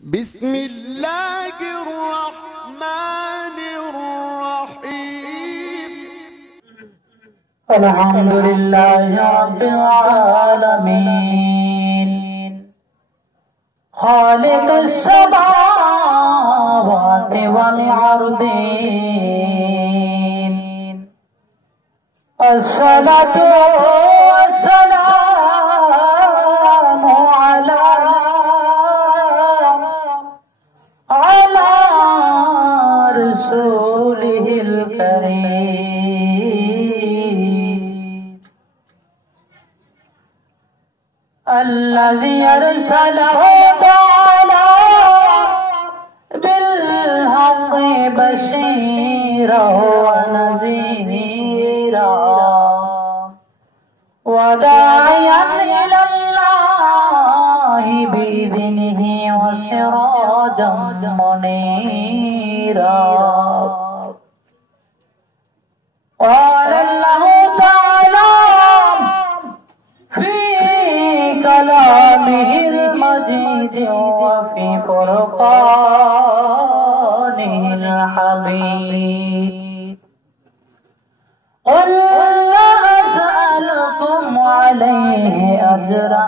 بسم الله الرحمن الرحيم الحمد لله رب العالمين خالق السماوات والأرضين الصلاة والسلام على رسوله الكريم الذي أرسله تعالى بالحق بشيرا ونذيرا وداعيا إلى الله بإذنه وسراجا منيرا قال الله تعالى في كلامه المجيد وفي فرقانه الحميد قل لا أسألكم عليه أجرا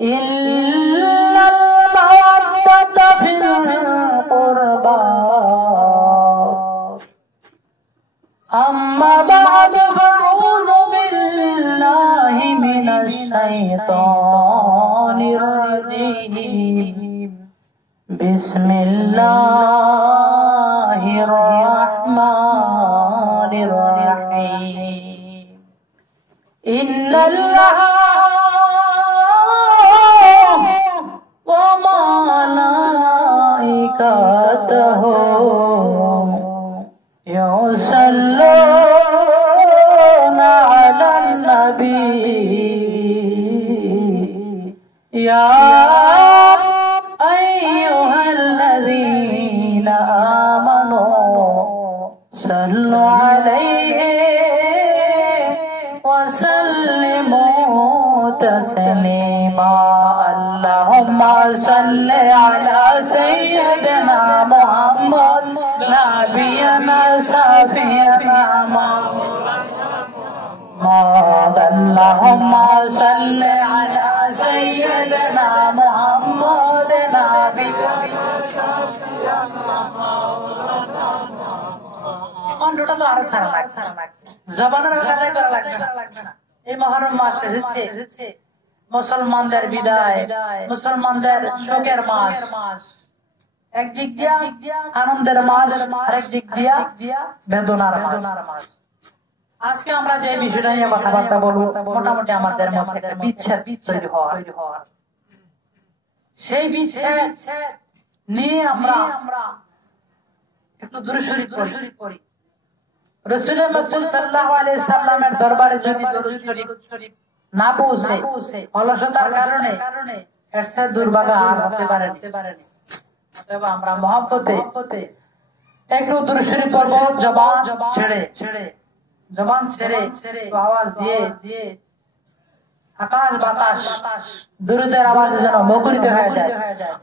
إلا المودة في القربى أما بعد فأعوذ بالله من الشيطان الرجيم بسم الله الرحمن الرحيم إن الله وملائكته يصلون على النبي يا أيها الذين آمنوا صلوا عليه وسلموا تسليما اللهم صل على سيدنا محمد نبينا شفيعنا محمد اللهم صل على سيدنا محمد نبينا شفيعنا কণ্ঠটা তো আরো ছাড়া লাগছে জবানের কাজে করা লাগবে না এই মহরম মাস এসেছে মুসলমানদের বিদায় মুসলমানদের শোকের মাস একদিক দিয়া আনন্দের মাস আরেক দিক দিয়া বেদনার মাস আজকে আমরা যে বিষয়টা নিয়ে কথাবার্তা বলবো মোটামুটি আমাদের মধ্যে একটা বিচ্ছেদ তৈরি হওয়ার সেই বিচ্ছেদ নিয়ে আমরা একটু দূরে শরীফ পড়ি রাসূলুল্লাহ সাল্লাল্লাহু আলাইহি সাল্লামের দরবারে যদি দরুদ শরীফ না পৌঁছে অলসতার কারণে এর চেয়ে দুর্ভাগা আর হতে পারে না। আমরা মহব্বতে একটু দরুদ শরীফ পড়ব জবান ছেড়ে আওয়াজ দিয়ে আকাশ বাতাস দুরুদের আওয়াজে যেন মুখরিত হয়ে যায়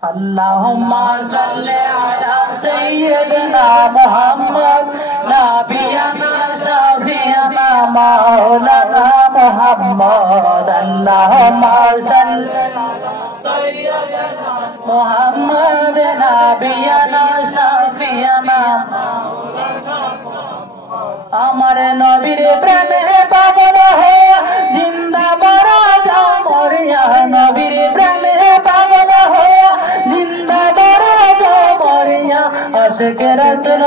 আল্লাহুম্মা সাল্লি আলা সাইয়্যিদিনা মুহাম্মদ নাবিয়ানা শাফিয়ানা মাওলানা মুহাম্মদ আল্লাহুম্মা সাল্লি আলা সাইয়্যিদিনা মুহাম্মদ নাবিয়ানা শাফিয়ানা মাওলানা আমার নবীর প্রেমে পাগল হয়ে জিন্দা মরা যাও মরিয়া নবীর প্রেমে পাগল হয়ে জিন্দা মরা যাও মরিয়া আশিকে রাসূল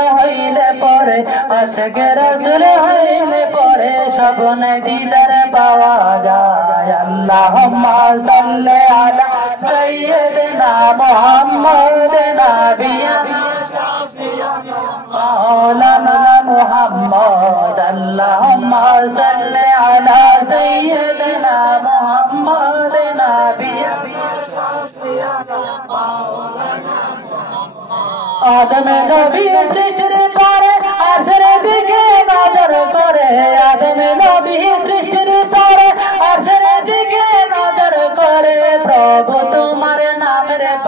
হইলে পরে স্বপ্নে দিদার পাওয়া যায় আল্লাহুম্মা সাল্লি আলা সাইয়্যিদিনা মুহাম্মদ নাবিয়ানা শাফিয়ানা মাওলানা মুহাম্মদ আল্লাহুম্মা সাল্লি আলা সাইয়্যিদিনা মুহাম্মদ নাবিয়ানা শাফিয়ানা মাওলানা আদম নবী সৃষ্টির পরে আরশের দিকে নজর করে আদম নবী সৃষ্টির পরে আরশের দিকে নজর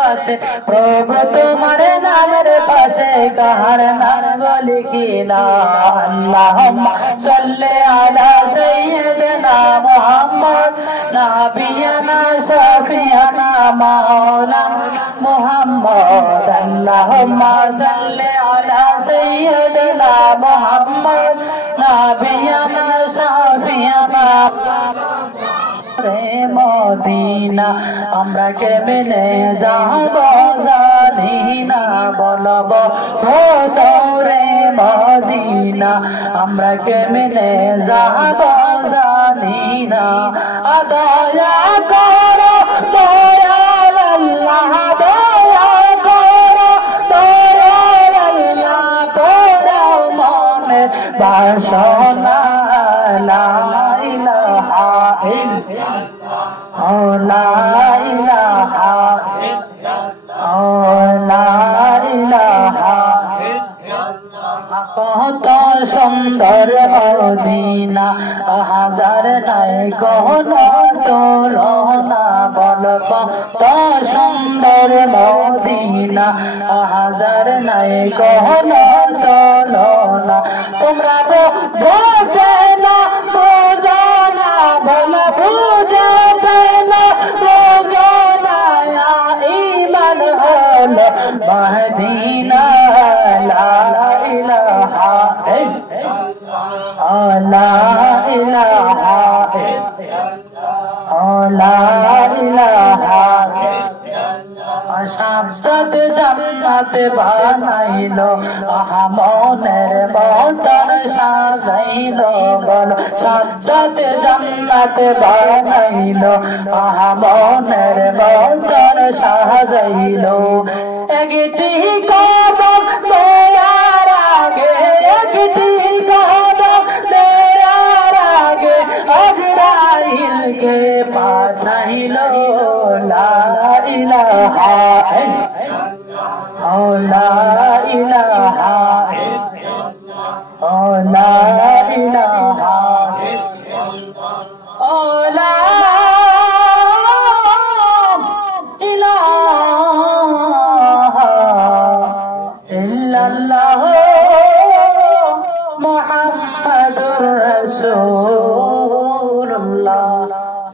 পাশে প্রভু তোমার নামের পাশে কাহার নাম লিখিলাম আল্লাহুম্মা সাল্লি আলা সাইয়্যিদিনা মুহাম্মদ নাবিয়ানা শাফিয়ানা মাওলানা মুহাম্মদ আল্লাহুম্মা সাল্লি আলা সাইয়্যিদিনা মুহাম্মদ নাবিয়ানা শাফিয়ানা রে মদিনা আমরা কেমনে যাব জানি না বলব রে মদিনা আমরা কেমনে যাব জানি না দয়া করো দয়াল আল্লাহ দয়া করো দয়াল আল্লাহ পোড়াও মনের বাসনা লা ইলাহা ইল্লাল্লাহ লা ইলাহা ইল্লাল্লাহ লা ইলাহা কত সুন্দর মদিনা হাজার নাই কোন তুলনা বল কত সুন্দর মদিনা হাজার নাই কোন তুলনা তোমরা বুঝবে না বুঝো না বল বুঝবে না বুঝো না ঈমান হলো মদিনা লা ইলাহা ইল্লাল্লাহ লা ইলাহা ইল্লাল্লাহ লা ইলাহা সাজ্জাদ জান্নাত বানাইলো মনের মতন সাজাইলো বল সাজ্জাদ জান্নাত বানাইলো মনের মতন সাজাইলো একটি কদম দেয়ার আগে একটি কদম দেয়ার আগে আজরাইলকে পাঠাইলো লা ইলাহা ইল্লাল্লাহ লা ইলাহা ইল্লাল্লাহ লা ইলাহা ইল্লাল্লাহ লা ইলাহা ইল্লাল্লাহ মুহাম্মাদুর রাসূলুল্লাহ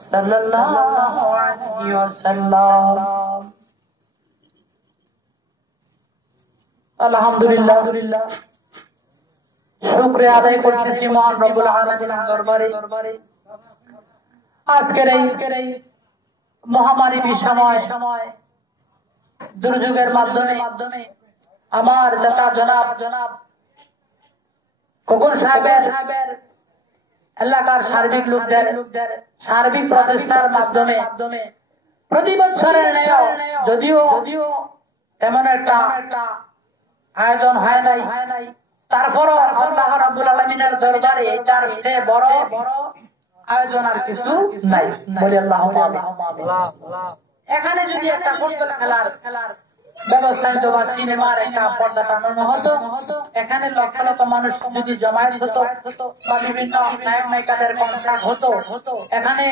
সাল্লাল্লাহু আলাইহি ওয়াসাল্লাম আলহামদুলিল্লাহ শুকরিয়া আদায় করতেছি মহান রব্বুল আলামিনের দরবারে আজকের এই মহামারী সময় দুর্যোগের মাধ্যমে আমার চাচা জনাব খোকন সাহেবের এলাকার সার্বিক লোকদের সার্বিক প্রচেষ্টার মাধ্যমে প্রতি বছরের ন্যায় যদিও তেমন একটা আয়োজন হয় নাই তারপরও আল্লাহ রাব্বুল আলামিনের দরবারে এটার চেয়ে বড় আয়োজন আর কিছু নাই বলি আল্লাহুম্মা আমিন। এখানে যদি একটা ফুটবল খেলার ব্যবস্থা হতো বা সিনেমার একটা পর্দা টানানো হতো এখানে লক্ষ লক্ষ মানুষ যদি জমায়েত হতো বা বিভিন্ন নায়ক নায়িকাদের কনসার্ট হতো এখানে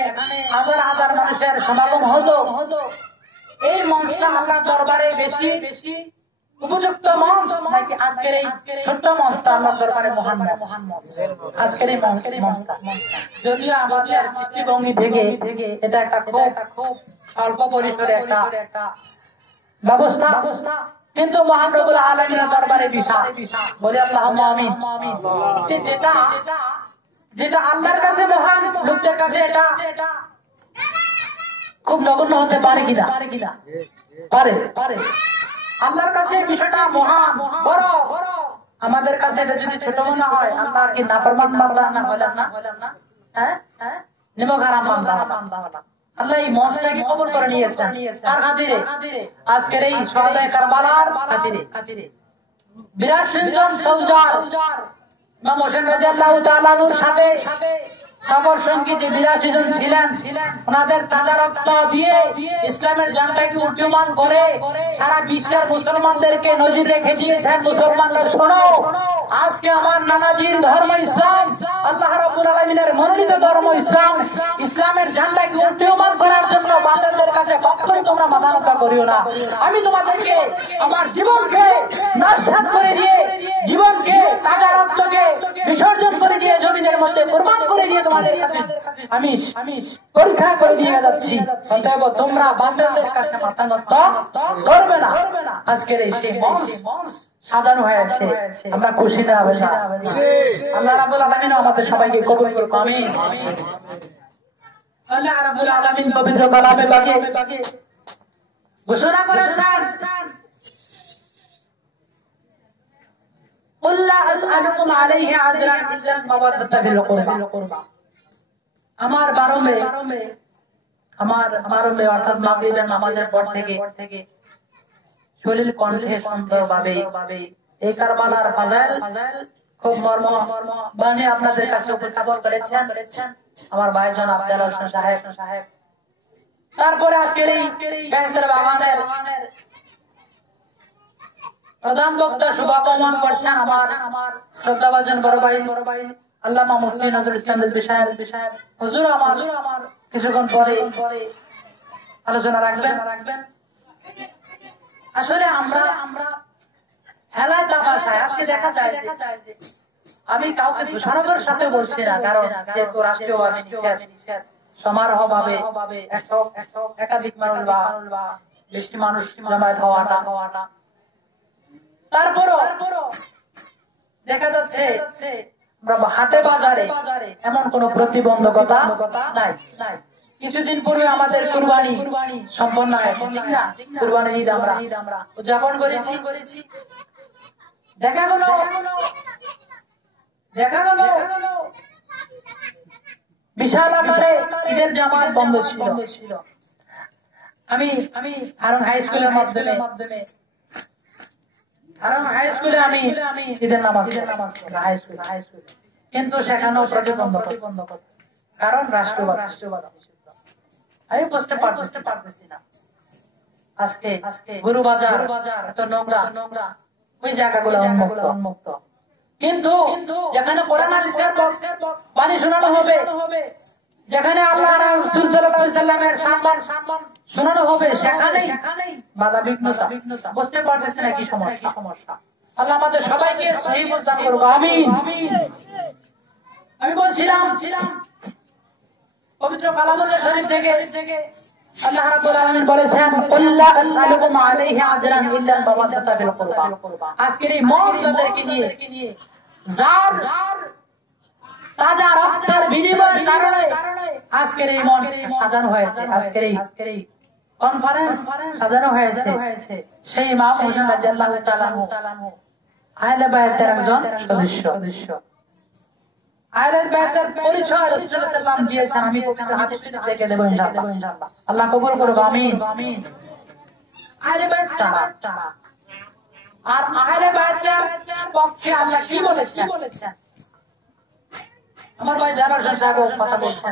হাজার হাজার মানুষের সমাগম হতো এই মঞ্চটা আল্লাহর দরবারে বেশি উপযুক্ত মঞ্চ নাকি আজকের এই ছোট্ট মঞ্চটা আল্লাহর দরবারে মহান মঞ্চ আজকের এই মঞ্চটা যদিও আমাদের দৃষ্টিভঙ্গি থেকে এটা একটা খুব স্বল্প পরিসরে একটা ব্যবস্থা কিন্তু মহান রব্বুল আলামিনের দরবারে বিশাল বলি আল্লাহুম্মা আমিন। যেটা আল্লাহর কাছে মহান লোকদের কাছে এটা খুব নগণ্য হতে পারে কিনা পারে আল্লাহর কাছে বিষয়টা মহান বড় আমাদের কাছে এটা যদি ছোট মনে হয় আল্লাহর কি নাফরমান বান্দা না হলাম না হ্যাঁ নিমক-হারাম বান্দা হলাম আল্লাহ এই মঞ্চটাকে কবুল করে নিয়েছেন কার খাতিরে আজকের এই শহীদে কারবালার খাতিরে 82 জন সোলজার ইমাম হোসেন রাদিয়াল্লাহু তাআলা আনহুর সাথে সফর সঙ্গী যে 82 জন ছিলেন ওনাদের তাজা রক্ত দিয়ে ইসলামের ঝান্ডাকে উড্ডীয়মান করে সারা বিশ্বের মুসলমানদেরকে নজিরে রেখে দিয়েছেন। মুসলমানরা শোনো, আজকে আমার নানাজির ধর্ম ইসলাম, আল্লাহ রাব্বুল আলামিনের মনোনীত ধর্ম ইসলাম, ইসলামের ঝান্ডাকে উড্ডীয়মান করার জন্য বাতিলদের কাছে কখনোই তোমরা তোমরা মাথা নত করিও না। আমি তোমাদেরকে আমার জীবনকে নস্যাৎ করে দিয়ে, জীবনকে তাজা রক্তকে বিসর্জন করে দিয়ে, জমিনের মধ্যে কুরবান করে দিয়ে তোমাদের কাছে আমি পরীক্ষা করে দিয়ে যাচ্ছি। অতএব তোমরা বান্দাদের কাছে মাথা নত করবে না। আজকের এই সেই মঞ্চ সাজানো হয়েছে, আমরা খুশি না হবে না? আল্লাহ রাব্বুল আলামিন আমাদের সবাইকে কবুল করুন, আমিন। আল্লাহ রাব্বুল আলামিন পবিত্র কালামে পাকে ঘোষণা করেছেন, قل لا أسألكم عليه أجرا إلا المودة في القربى। আমার 12 মে অর্থাৎ মাগরিবের নামাজের পর থেকে সলিল কণ্ঠে সুন্দর ভাবে এই কারবালার ফাজাইল খুব মর্ম বাণী আপনাদের কাছে উপস্থাপন করেছেন আমার ভাইজান আব্দুল হোসেন সাহেব। তারপরে আজকের এই বেহেশতের বাগানের প্রধান বক্তা শুভাগমন করছেন আমার শ্রদ্ধাভাজন বড় ভাই আল্লামা মুফতি নজরুল ইসলাম রিজভী সাহেব। হুজুর আমার কিছুক্ষণ পরে আলোচনা রাখবেন। আসলে আমরা খেলায় তামাশায় আজকে দেখা যায় যে আমি কাউকে দোষারোপের সাথে বলছি না, কারণ যেহেতু রাষ্ট্রীয়ভাবে নিষেধ, সমারোহ ভাবে একাধিক মানুষ বা বেশি মানুষ জমায়েত হওয়া না, তারপরও দেখা যাচ্ছে হাটে বাজারে এমন কোন প্রতিবন্ধকতা নাই। কিছুদিন পূর্বে আমাদের কুরবানি সম্পন্ন হয়েছে, কুরবানি ঈদ আমরা উদযাপন করেছি। দেখা গেল বিশাল আকারে ঈদের জামাত বন্ধ ছিল। আমি হারুন হাই স্কুলের মাধ্যমে আমি ঈদের নামাজ হাই স্কুল, কিন্তু সেখানেও প্রতিবন্ধকতা, কারণ রাষ্ট্রবাদ। আমি বুঝতে পারতেছি না আজকে গরু বাজার এত নোংরা, ওই জায়গাগুলো উন্মুক্ত, কিন্তু যেখানে কোরআন হাদিসের বাণী শোনানো হবে, যেখানে আল্লাহ রাসূল সাল্লাল্লাহু আলাইহি সাল্লামের সম্মান শোনানো হবে, সেখানেই বাধা বিঘ্নতা। বুঝতে পারতেছি না কি সমস্যা। আল্লাহ আমাদের সবাইকে সহিহ বুঝদান করুক, আমিন। আমি বলছিলাম পবিত্র কালামুল্লাহ শরীফ থেকে আল্লাহ রাব্বুল আলামিন বলেছেন, কুল লা আসআলুকুম আলাইহি আজরান ইল্লা আল-মাওয়াদ্দাতা ফিল কুরবা। আজকের এই মওয়াজ্জাদেরকে নিয়ে যার তাজা রক্তের বিনিময়ের কারণে আজকের এই মঞ্চ সাজানো হয়েছে, আজকের এই কনফারেন্স সাজানো হয়েছে, সেই ইমাম হোসেন রাদিয়াল্লাহু তাআলা আনহু আহলে বাইতের একজন সদস্য। আহলে বাইতের পরিচয় রাসূলুল্লাহ সাল্লাল্লাহু আলাইহি ওয়াসাল্লাম দিয়েছেন। আমি হাদিস শরীফ থেকে দেব ইনশাআল্লাহ। আল্লাহ কবুল করুক, আমিন। আহলে বাইত কারা? আর আহলে বাইতের পক্ষে আল্লাহ কি বলেছেন? আমার ভাই জানার সাহেব কথা বলছেন।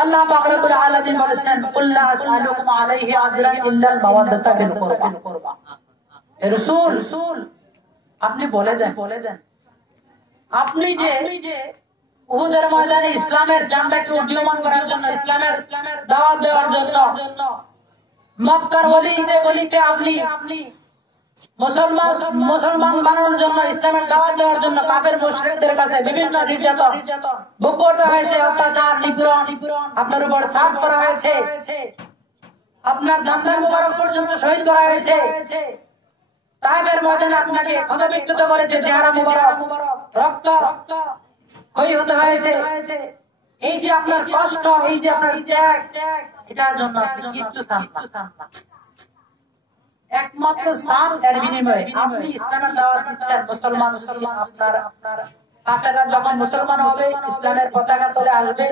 আল্লাহ পাক রব্বুল আলামিন বলেছেন, কুল লা আসআলুকুম আলাইহি আজরান ইল্লা আল-মাওয়াদ্দাতা ফিল কুরবা। হে রাসূল, আপনি বলে দেন, আপনি যে উহুদের ময়দানে ইসলামের ঝান্ডাকে উড্ডীয়মান করার জন্য, ইসলামের দাওয়াত দেওয়ার জন্য মক্কার গলিতে আপনি মুসলমান বানানোর জন্য, ইসলামের দাওয়াত দেওয়ার জন্য কাফের মুশরিকদের কাছে বিভিন্ন নির্যাতন ভোগ করতে হয়েছে, অত্যাচার নিপীড়ন আপনার উপর চার্জ করা হয়েছে, আপনার দান্দার মুবারক পর্যন্ত শহীদ করা হয়েছে, তায়েফের ময়দানে আপনাকে ক্ষতবিক্ষত করেছে, চেহারা মুবারক রক্ত ক্ষয়ী হতে হয়েছে। এই যে আপনার কষ্ট, এই যে আপনার ত্যাগ, এটার জন্য আপনি কিচ্ছু চান না। একমাত্র সাম এর বিনিময়ে আপনি ইসলামের দাওয়াত দিচ্ছেন। মুসলমান আপনার কাফেররা যখন মুসলমান হবে, ইসলামের পতাকা তলে আসবে,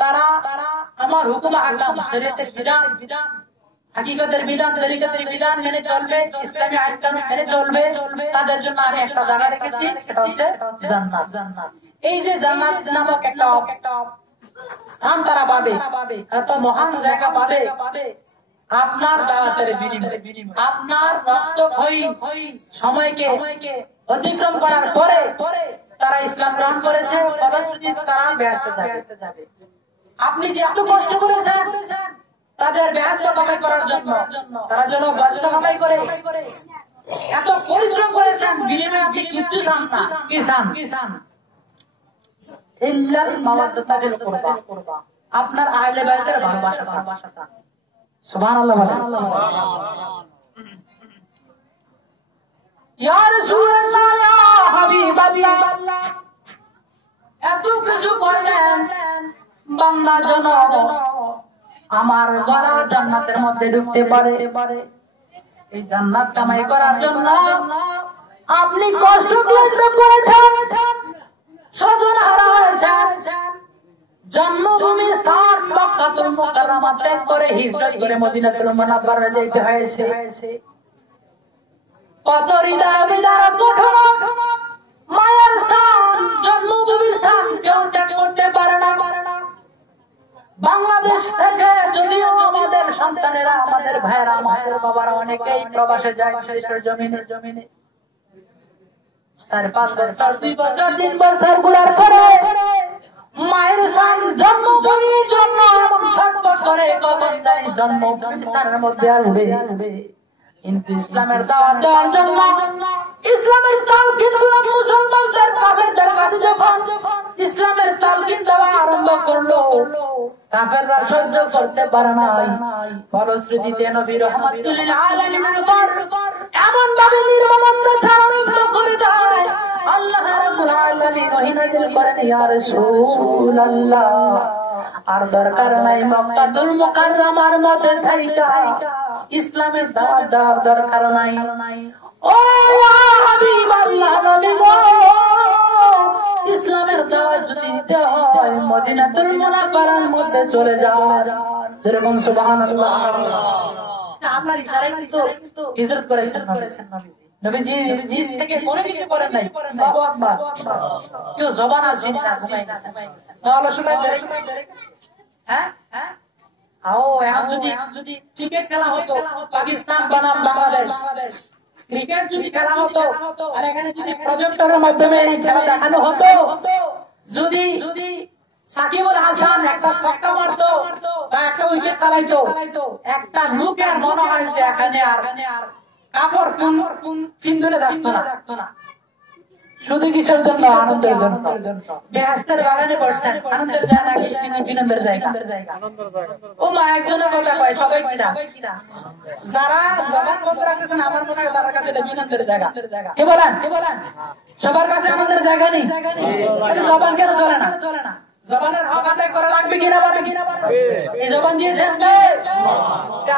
তারা আমার হুকুম আহকাম, শরীয়তের বিধান, হাকিকতের বিধান, তরিকতের বিধান মেনে চলবে, ইসলামী আহকাম মেনে চলবে। তাদের জন্য আমি একটা জায়গা রেখেছি, সেটা হচ্ছে জান্নাত। এই যে জান্নাত নামক একটা স্থান তারা পাবে, এত মহান জায়গা পাবে আপনার দাওয়াতের বিনিময়ে, আপনার রক্তক্ষয়ী সময়কে অতিক্রম করার পরে তারা ইসলাম গ্রহণ করেছে, তারা বেহেশতে যাবে। আপনি যে এত কষ্ট করেছেন, তাদের ব্যস্ত কামাই করার জন্য তারা যেন ব্যস্ত কামাই করে এত পরিশ্রম করেছেন, বিনিময়ে আপনি কিচ্ছু চান না। কি চান? ইল্লাল মাওয়াদ্দাতা বিল কুরবা, আপনার আহলে বাইতের ভালোবাসা চান। সুবহানাল্লাহ বলেন। ইয়া রাসূলুল্লাহ, ইয়া হাবিবাল্লাহ, এত কিছু করলেন বান্দার জন্য, আমার গড়া জান্নাতের মধ্যে ঢুকতে পারে। এই জান্নাত কামাই করার জন্য আপনি কষ্ট করেছেন, স্বজন হারা হয়েছেন, জন্মভূমি স্থান মক্কাতুল মুকাররমা ত্যাগ করে হিজরত করে মদিনাতুল মুনাওয়ারায় যেতে হয়েছে। কত হৃদয় বিদারক ঘটনা, মায়ের স্থান, জন্মভূমি স্থান কেউ ত্যাগ করতে পারে না। বাংলাদেশ থেকে যদিও আমাদের সন্তানেরা, আমাদের ভাইয়েরা, আমাদের বাবারা অনেকেই প্রবাসে যায়, দেশের জমিনে 4-5 বছর, 2 বছর, 3 বছর ঘোরার পরে মায়ের স্থান জন্মভূমির জন্য এমন ছটফট করে কখন যায় জন্মভূমি স্থানের মধ্যে আসবে। কিন্তু ইসলামের দাওয়াত দেওয়ার জন্য, ইসলামের তালকিনগুলো মুসলমানদের কাফেরদের কাছে যখন ইসলামের তালকিন দেওয়া আরম্ভ করলো, কাফেররা সহ্য করতে পারে নাই। ফলশ্রুতিতে নবী রাহমাতুল লিল আলামিনের উপর এমন ভাবে নির্মমতা আরম্ভ করে দেয়, আল্লাহ রাব্বুল আলামিন ওহী নাযিল করেন, ইয়া রাসূলুল্লাহ, আর দরকার নাই মক্কাতুল মুকাররমার মধ্যে থাইকা ইসলামের দাওয়াত দেওয়ার দরকার নাই। ও ইয়া হাবিবাল্লাহ, নবী গো, ইসলামের দাওয়াত যদি দিতে হয় মদিনাতুল মুনাওয়ারার মধ্যে চলে যাও। যেরকম সুবহানাল্লাহ, আপনার ইশারায় কিন্তু হিজরত করেছেন নবীজি। নিজ থেকে মনে কিছু করেন নাই। আল্লাহু আকবার। কেউ জবান আছে না, তাহলে শুনে হ্যাঁ এখন যদি ক্রিকেট খেলা হতো পাকিস্তান বনাম বাংলাদেশ, ক্রিকেট যদি খেলা হতো আর এখানে যদি প্রজেক্টরের মাধ্যমে এই খেলা দেখানো হতো, যদি সাকিবুল হাসান একটা ছক্কা মারতো বা একটা উইকেট খেলাইতো, একটা লোক আর মনে হয় যে এখানে আর কাপড় পিন্দুলে থাকতো না। শুধু কিসের জন্য? আনন্দের জন্য। বেহেশতের বাগানে বসছেন, আনন্দের জায়গা নাকি বিনোদনের জায়গা? ও মা, একজনের কথা কয়, সবাই কিনা যারা জবান বন্ধ রাখতেছেন, আমার মনে হয় তার কাছে বিনোদনের জায়গা। কে বলেন? সবার কাছে আমাদের জায়গা নেই। জবান কেন চলে না? জবানের হক আদায় করা লাগবে কিনা বলে? এই জবান দিয়েছেন কে?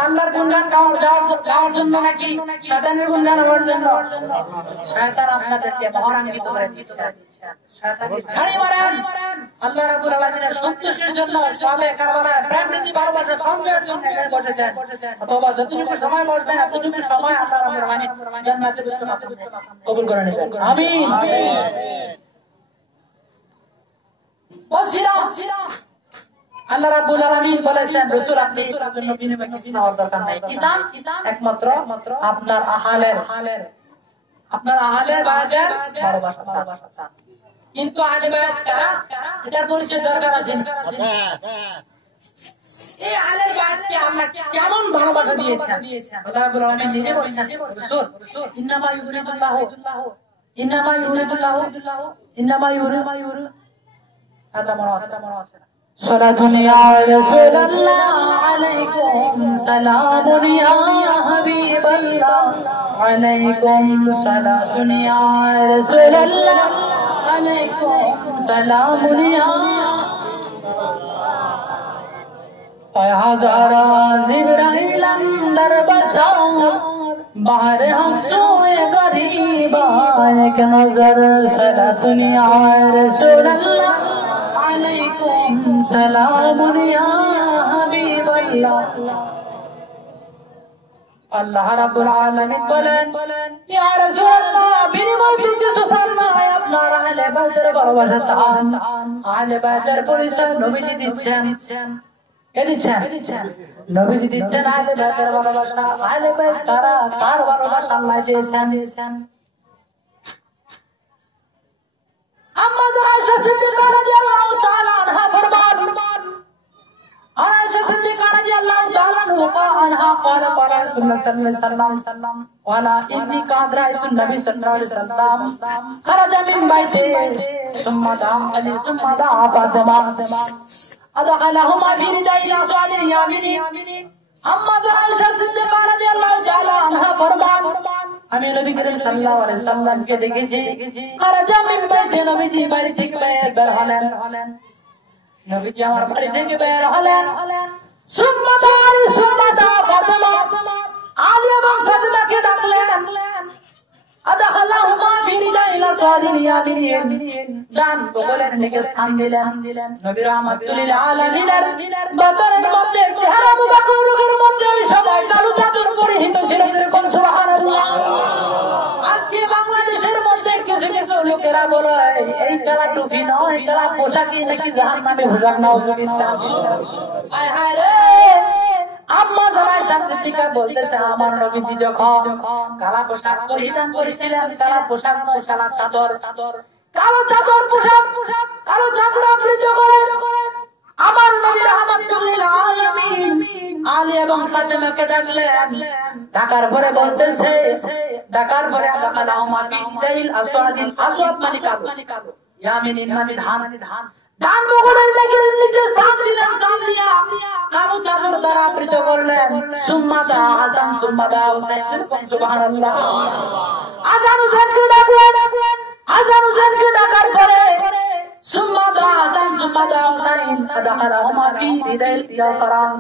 আল্লাহর গুণগান গাওয়ার জন্য নাকি শয়তানের গুণগান গাওয়ার জন্য? শয়তান আপনাদেরকে মহারান্বিত করে দিচ্ছে। শয়তানকে ঝাড়ি মারেন আল্লাহ রাব্বুল আলামিনের সন্তুষ্টির জন্য, সাহাবায়ে কারবালার প্রেম-প্রীতি ভালোবাসা সঞ্চয়ের জন্য এখানে বসেছেন। অথবা যতটুকু সময় বসবেন এতটুকু সময় আল্লাহ রাব্বুল আলামিন জান্নাতের জন্য কবুল করে নেবেন। আমিন। বলছিলাম আল্লাহ রাব্বুল আলামিন বলেছেন, রাসূল আপনি এর জন্য বিনিময়ে কিছু নেওয়ার দরকার নাই। কিসান একমাত্র আপনার আহলের বায়াতের ভালোবাসা। কিন্তু আহলে বায়াত কারা? এটার পরিচয় দরকার আছে। এই আহলে বায়াতকে আল্লাহ কেমন ভালোবাসা দিয়েছেন আল্লাহ রাব্বুল আলামিন নিজে বলেছেন, রাসূল ইন্নামা ইউরিদুল্লাহু هذا مرات صلاة يا رسول الله عليكم سلام يا حبيب الله عليكم صلاة يا رسول الله عليكم سلام يا हज़ारा जिब्राइल अंदर बशर बाहर हम सोए गरीबा एक नजर सलात या रसूल अल्लाह अलैकुम सलाम या हबीब अल्लाह। আল্লাহ রাব্বুল আলামিন বলেন, ইয়া রাসূলুল্লাহ, বিনিময় থেকে সুসন্নায় আপনার আহলে বাইতের ভালোবাসা চান। আহলে বাইতের পরিচয় নবীজি দিচ্ছেন। নবীজি দিচ্ছেন আহলে বাইতের ভালোবাসা। আহলে বাইত কারা? কার ভালোবাসা আল্লাহ চেয়েছেন? আম্মা আয়েশা সিদ্দিকা রাদিয়াল্লাহু তাআলা আনহা ফরমান, আয়েশা সিদ্দিকা রাদিয়াল্লাহু তাআলা আনহা قال قال رسول الله صلى الله عليه وسلم وانا اني قد رايت النبي صلى الله عليه وسلم خرج من بيته ثم دعا علي ثم دعا فاطمه ادخلهما في رجال اسود اليمين अम्मा आयशा सिद्दीका রাদিয়াল্লাহু তাআলা আনহা ফরমান আমি নবী করিম সাল্লাল্লাহু আলাইহি সাল্লামকে দেখেছি খারাজা মিন বাইতে নবীজি বাড়ি থেকে বের হলেন নবীজি আমার বাড়ি থেকে বের হলেন সুম্মাদা ফাতেমা আলী এবং ফাতেমাকে ডাকলেন আদাখালাহুমা ফি রিদাইল আসওয়াদিল ইয়ামিন ডান বগলের নিকে স্থান দিলেন নবী রাহমাতুল আলামিনের বদরের মধ্যে চেহারা মুবারকের মধ্যে ওই সময় কালো চাদর পরিহিত ছিল যেরকম সুবহানাল্লাহ আজকে বাংলাদেশের মধ্যে কিছু কিছু লোকেরা বলে এই কালা টুপি নয় কালা পোশাকই নাকি জাহান্নামে হুজুর নাউজুবিল্লাহ হায় হায় রে আম্মা আয়েশা সিদ্দিকা বলতেছে আমার নবীজি যখন কালা পোশাক পরিধান করেছিলেন কালা পোশাক নয় কালা চাদর কালো চাদর পোশাক কালো চাদর আবৃত করে আমার নবী রাহমাতুল আলামিন আলী এবং ফাতেমাকে ডাকলেন ডাকার পরে বলতেছে ডাকার পরে আদাখালাহুমা বিদাইল আসওয়াদ মানে কালো ইয়ামিন মানে ধান বগলের নিচে স্থান দিলেন কালো চাদর দ্বারা আবৃত করলেন সুম্মাদা হাসান সুম্মাদা হুসাইন সুবহানাল্লাহ আজান হুসাইনকে ডাকার পরে সুম্মাদা হাসান সুম্মাদা হুসাইন আদাখালাহুমা ফি রিদাইল ইয়াসরান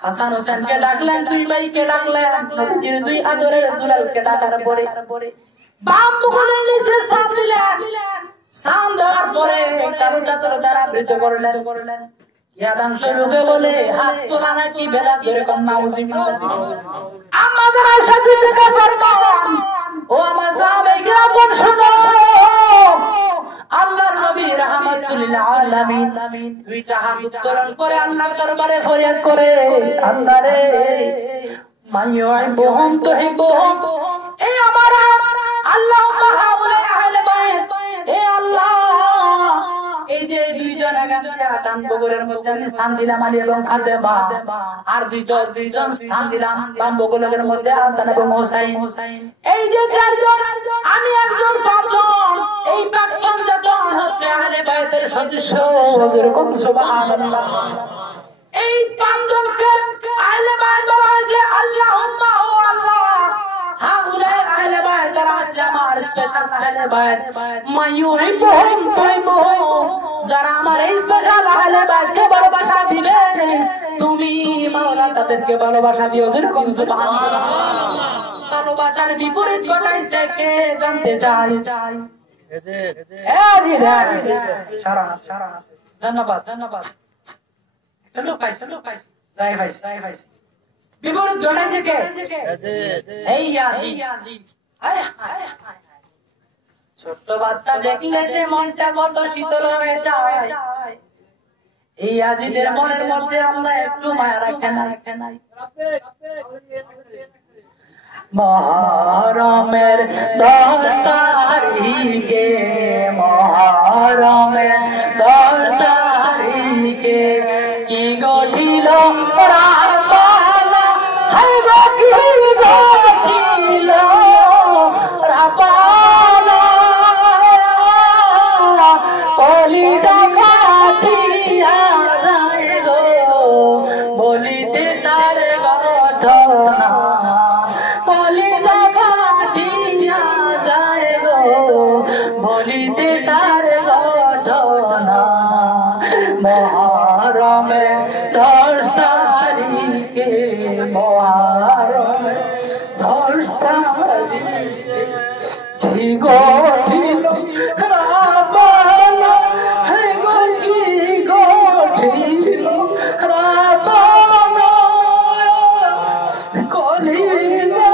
হাসান হুসাইনকে ডাকলেন দুই ভাইকে ডাকলেন নবীজির দুই আদরের দুলালকে ডাকার পরে বাম বগলের নিচে স্থান দিলেন সান দেওয়ার পরে কালো চাদর দ্বারা আবৃত করলেন ইয়াদাংশ লোকে বলে হাত তোলা নাকি বেলা ধরে কন্যা মুসলিমিল্লাহ আম্মা আয়েশা সিদ্দিকা ফরমান ও আমার সাহাবায়ে কিরাম শুনো আল্লাহর নবী রাহমাতুল আলামিন দুইটা হাত উত্তোলন করে আল্লাহর দরবারে ফরিয়াদ করে আল্লাহ রে মাইয়ুহিবুহুম তুহিবুহুম এ আমার আল্লাহুম্মা হাউলা আহলে বাইত এ আল্লাহ এই যে দুইজন আগাম বগলের মধ্যে আমি স্থান দিলাম আলী এবং ফাতেমা আর দুইজন স্থান দিলাম বাম বগলের মধ্যে হাসান এবং হুসাইন এই যে চারজন আমি একজন পাঁচজন এই পাঁচজন হচ্ছে আহলে বাইতের সদস্য যেরকম সুবহানাল্লাহ এই পাঁচজনকে আহলে বাইত বলা হয়েছে আল্লাহুম্মা ও আল্লাহ হাউলাই আহলে বাইত তারা হচ্ছে আমার স্পেশাল আহলে বাইত মাইয়ুহিবুহুম তুহিবুহুম যারা আমার স্পেশাল আহলে বাইতকে ভালোবাসা দিবে তুমি মাওলা তাদেরকে ভালোবাসা দিও যেরকম সুবহানাল্লাহ ভালোবাসার বিপরীত ঘটাইছে কে জানতে চাই ধন্যবাদ লোক পাইছে যাই ভাই বিপরীত ঘটাইছে কে এই ইয়াজি ছোট্ট বাচ্চা দেখলে যে মনটা কত শীতল হয়ে যায় এই ইয়াজিদের মনের মধ্যে আমরা একটু মায়া রাখে নাই মহরমের 10 তারিখে মহরমের 10 তারিখে কি গঠিল রাপালা হাই গো কি গঠিল রাপালা কলিজা কাটিয়া যায় গো বলিতে তার ঘটনা কলিজা কাটিয়া যায় গো বলিতে তার ঘটনা মহরমে 10 তারিখে মহরমে 10 তারিখে গঠিল রাপালা হে গো কি গঠিল রাপালা কলিজা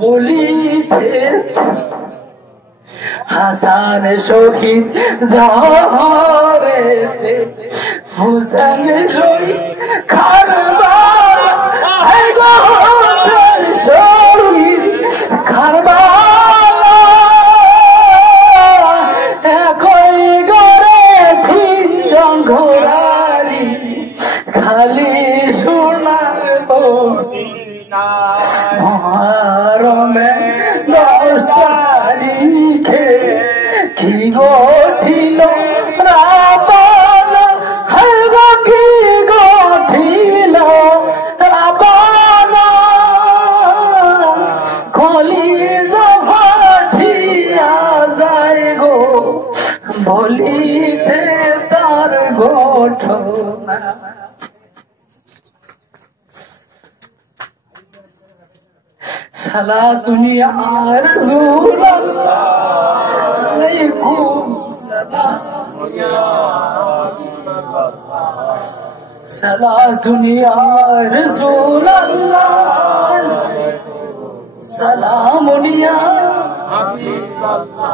বলিতে হাসান শহীদ জহরেতে হুসেন শহীদ কারবালা হে গো হুসেন শহীদ কারবালা একই ঘরে তিনজন ঘোরারি খালি শোনাবো মহরমে 10 তারিখে কি গঠিল রাবানা হায় গো কি গঠিল রাবানা কলিজা ফাটিয়া যায় গো বলিতে তার ঘটনা সালা দুনিয়া রাসূলুল্লাহ আলাইকুম সালা দুনিয়া রাসূলুল্লাহ সালামুন ইয়া হাবিবাল্লাহ।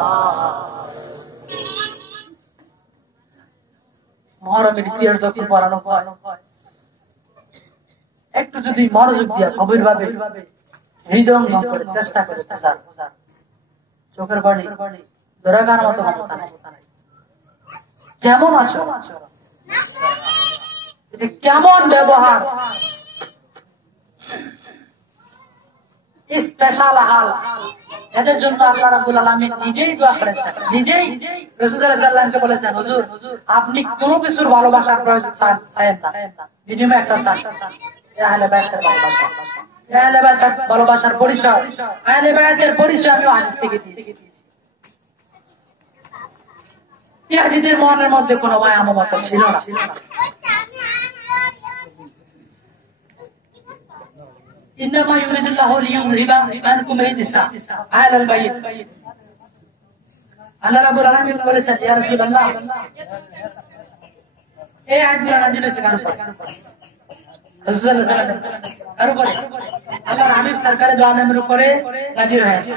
মহরমের ইতিহাস যখন পড়ানো হয় একটু যদি মনোযোগ দিয়া গভীর ভাবে হৃদয়ঙ্গম করে চেষ্টা করে চোখের বাড়ি দরাগার মতো কেমন আছো, এটা কেমন ব্যবহার, স্পেশাল হাল, এদের জন্য আল্লাহ রাব্বুল আলামিন নিজেই দোয়া করেছেন, নিজেই রাসূল সাল্লাল্লাহু আলাইহি ওয়াসাল্লাম বলেছেন, হুজুর আপনি কোনো কিছুর ভালোবাসার প্রয়োজন চান না, বিনিময়ে একটা চান, আহলে বাইতের ভালোবাসা। আহলে বাইতের ভালোবাসার পরিচয়, আহলে বাইতের পরিচয় আমি হাদিস থেকে দিয়েছি। ইয়াজিদের মনের মধ্যে কোনো মায়া মমতা ছিল না। ইন্নামা ইউরিদুল্লাহু লিইউযহিবা আনকুম রিজসা আহলাল বাইত। আল্লাহ রাব্বুল আলামিন বলেছেন, ইয়া রাসূলুল্লাহ এই আয়াতগুলো নাযিল হয়েছে কার উপর? রাসূলুল্লাহ সাল্লাল্লাহু আলাইহি ওয়াসাল্লাম কার উপরে? আল্লাহর হাবিব সরকারের জাহান্নামের উপরে নাযিল হয়েছে।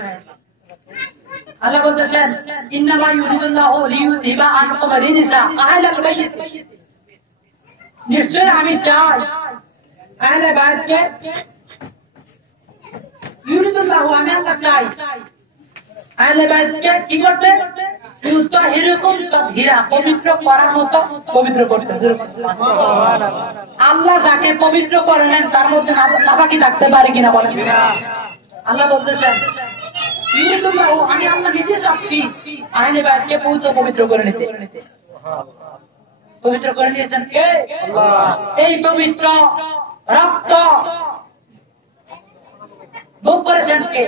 আল্লাহ বলতেছেন, ইন্নামা ইউরিদুল্লাহু লিইউযহিবা আনকুম রিজসা আহলাল বাইত। নিশ্চয় আমি চাই আহলে বাইতকে, ইউরিদুল্লাহু আমি আল্লাহ চাই আহলে বাইতকে কি করতে? ইউতাহিরুকুম তাতহীরা, পবিত্র করার মতো পবিত্র করতে। আল্লাহ যাকে পবিত্র করলেন তার মধ্যে নাপাকি থাকতে পারে কিনা বলেন? আল্লাহ বলতেছেন, ইউরিদুল্লাহু আমি আল্লাহ নিজে চাচ্ছি আহলে বাইতকে পবিত্র করে নিতে। পবিত্র করে নিয়েছেন কে? আল্লাহ। এই পবিত্র রক্ত ভোগ করেছেন কে?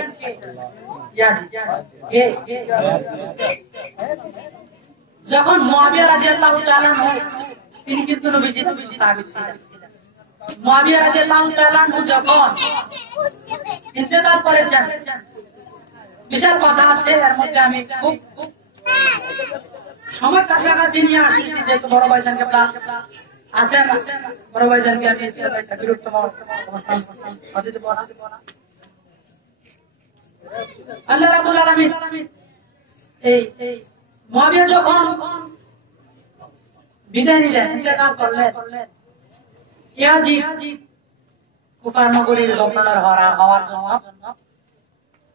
যখন মুআবিয়া রাদিয়াল্লাহু তাআলা তিনি কিন্তু নবীজির সাহাবী ছিলেন। মুআবিয়া রাদিয়াল্লাহু তাআলা যখন ইন্তেকাল করেছেন, বিশাল কথা আছে এর মধ্যে, আমি খুব সময় কাছাকাছি নিয়ে আসছি, যেহেতু বড় ভাইজানকে আসেন বড় ভাইজানকে আমি একটা বিরক্তম অবস্থান হতে দেব না। আল্লাহ রাব্বুল আলামিন এই মুআবিয়া যখন বিদায় নিলেন, ইন্তেকাল করলেন, ইয়াজিদ কুফার নগরীর গভর্নর হওয়ার জন্য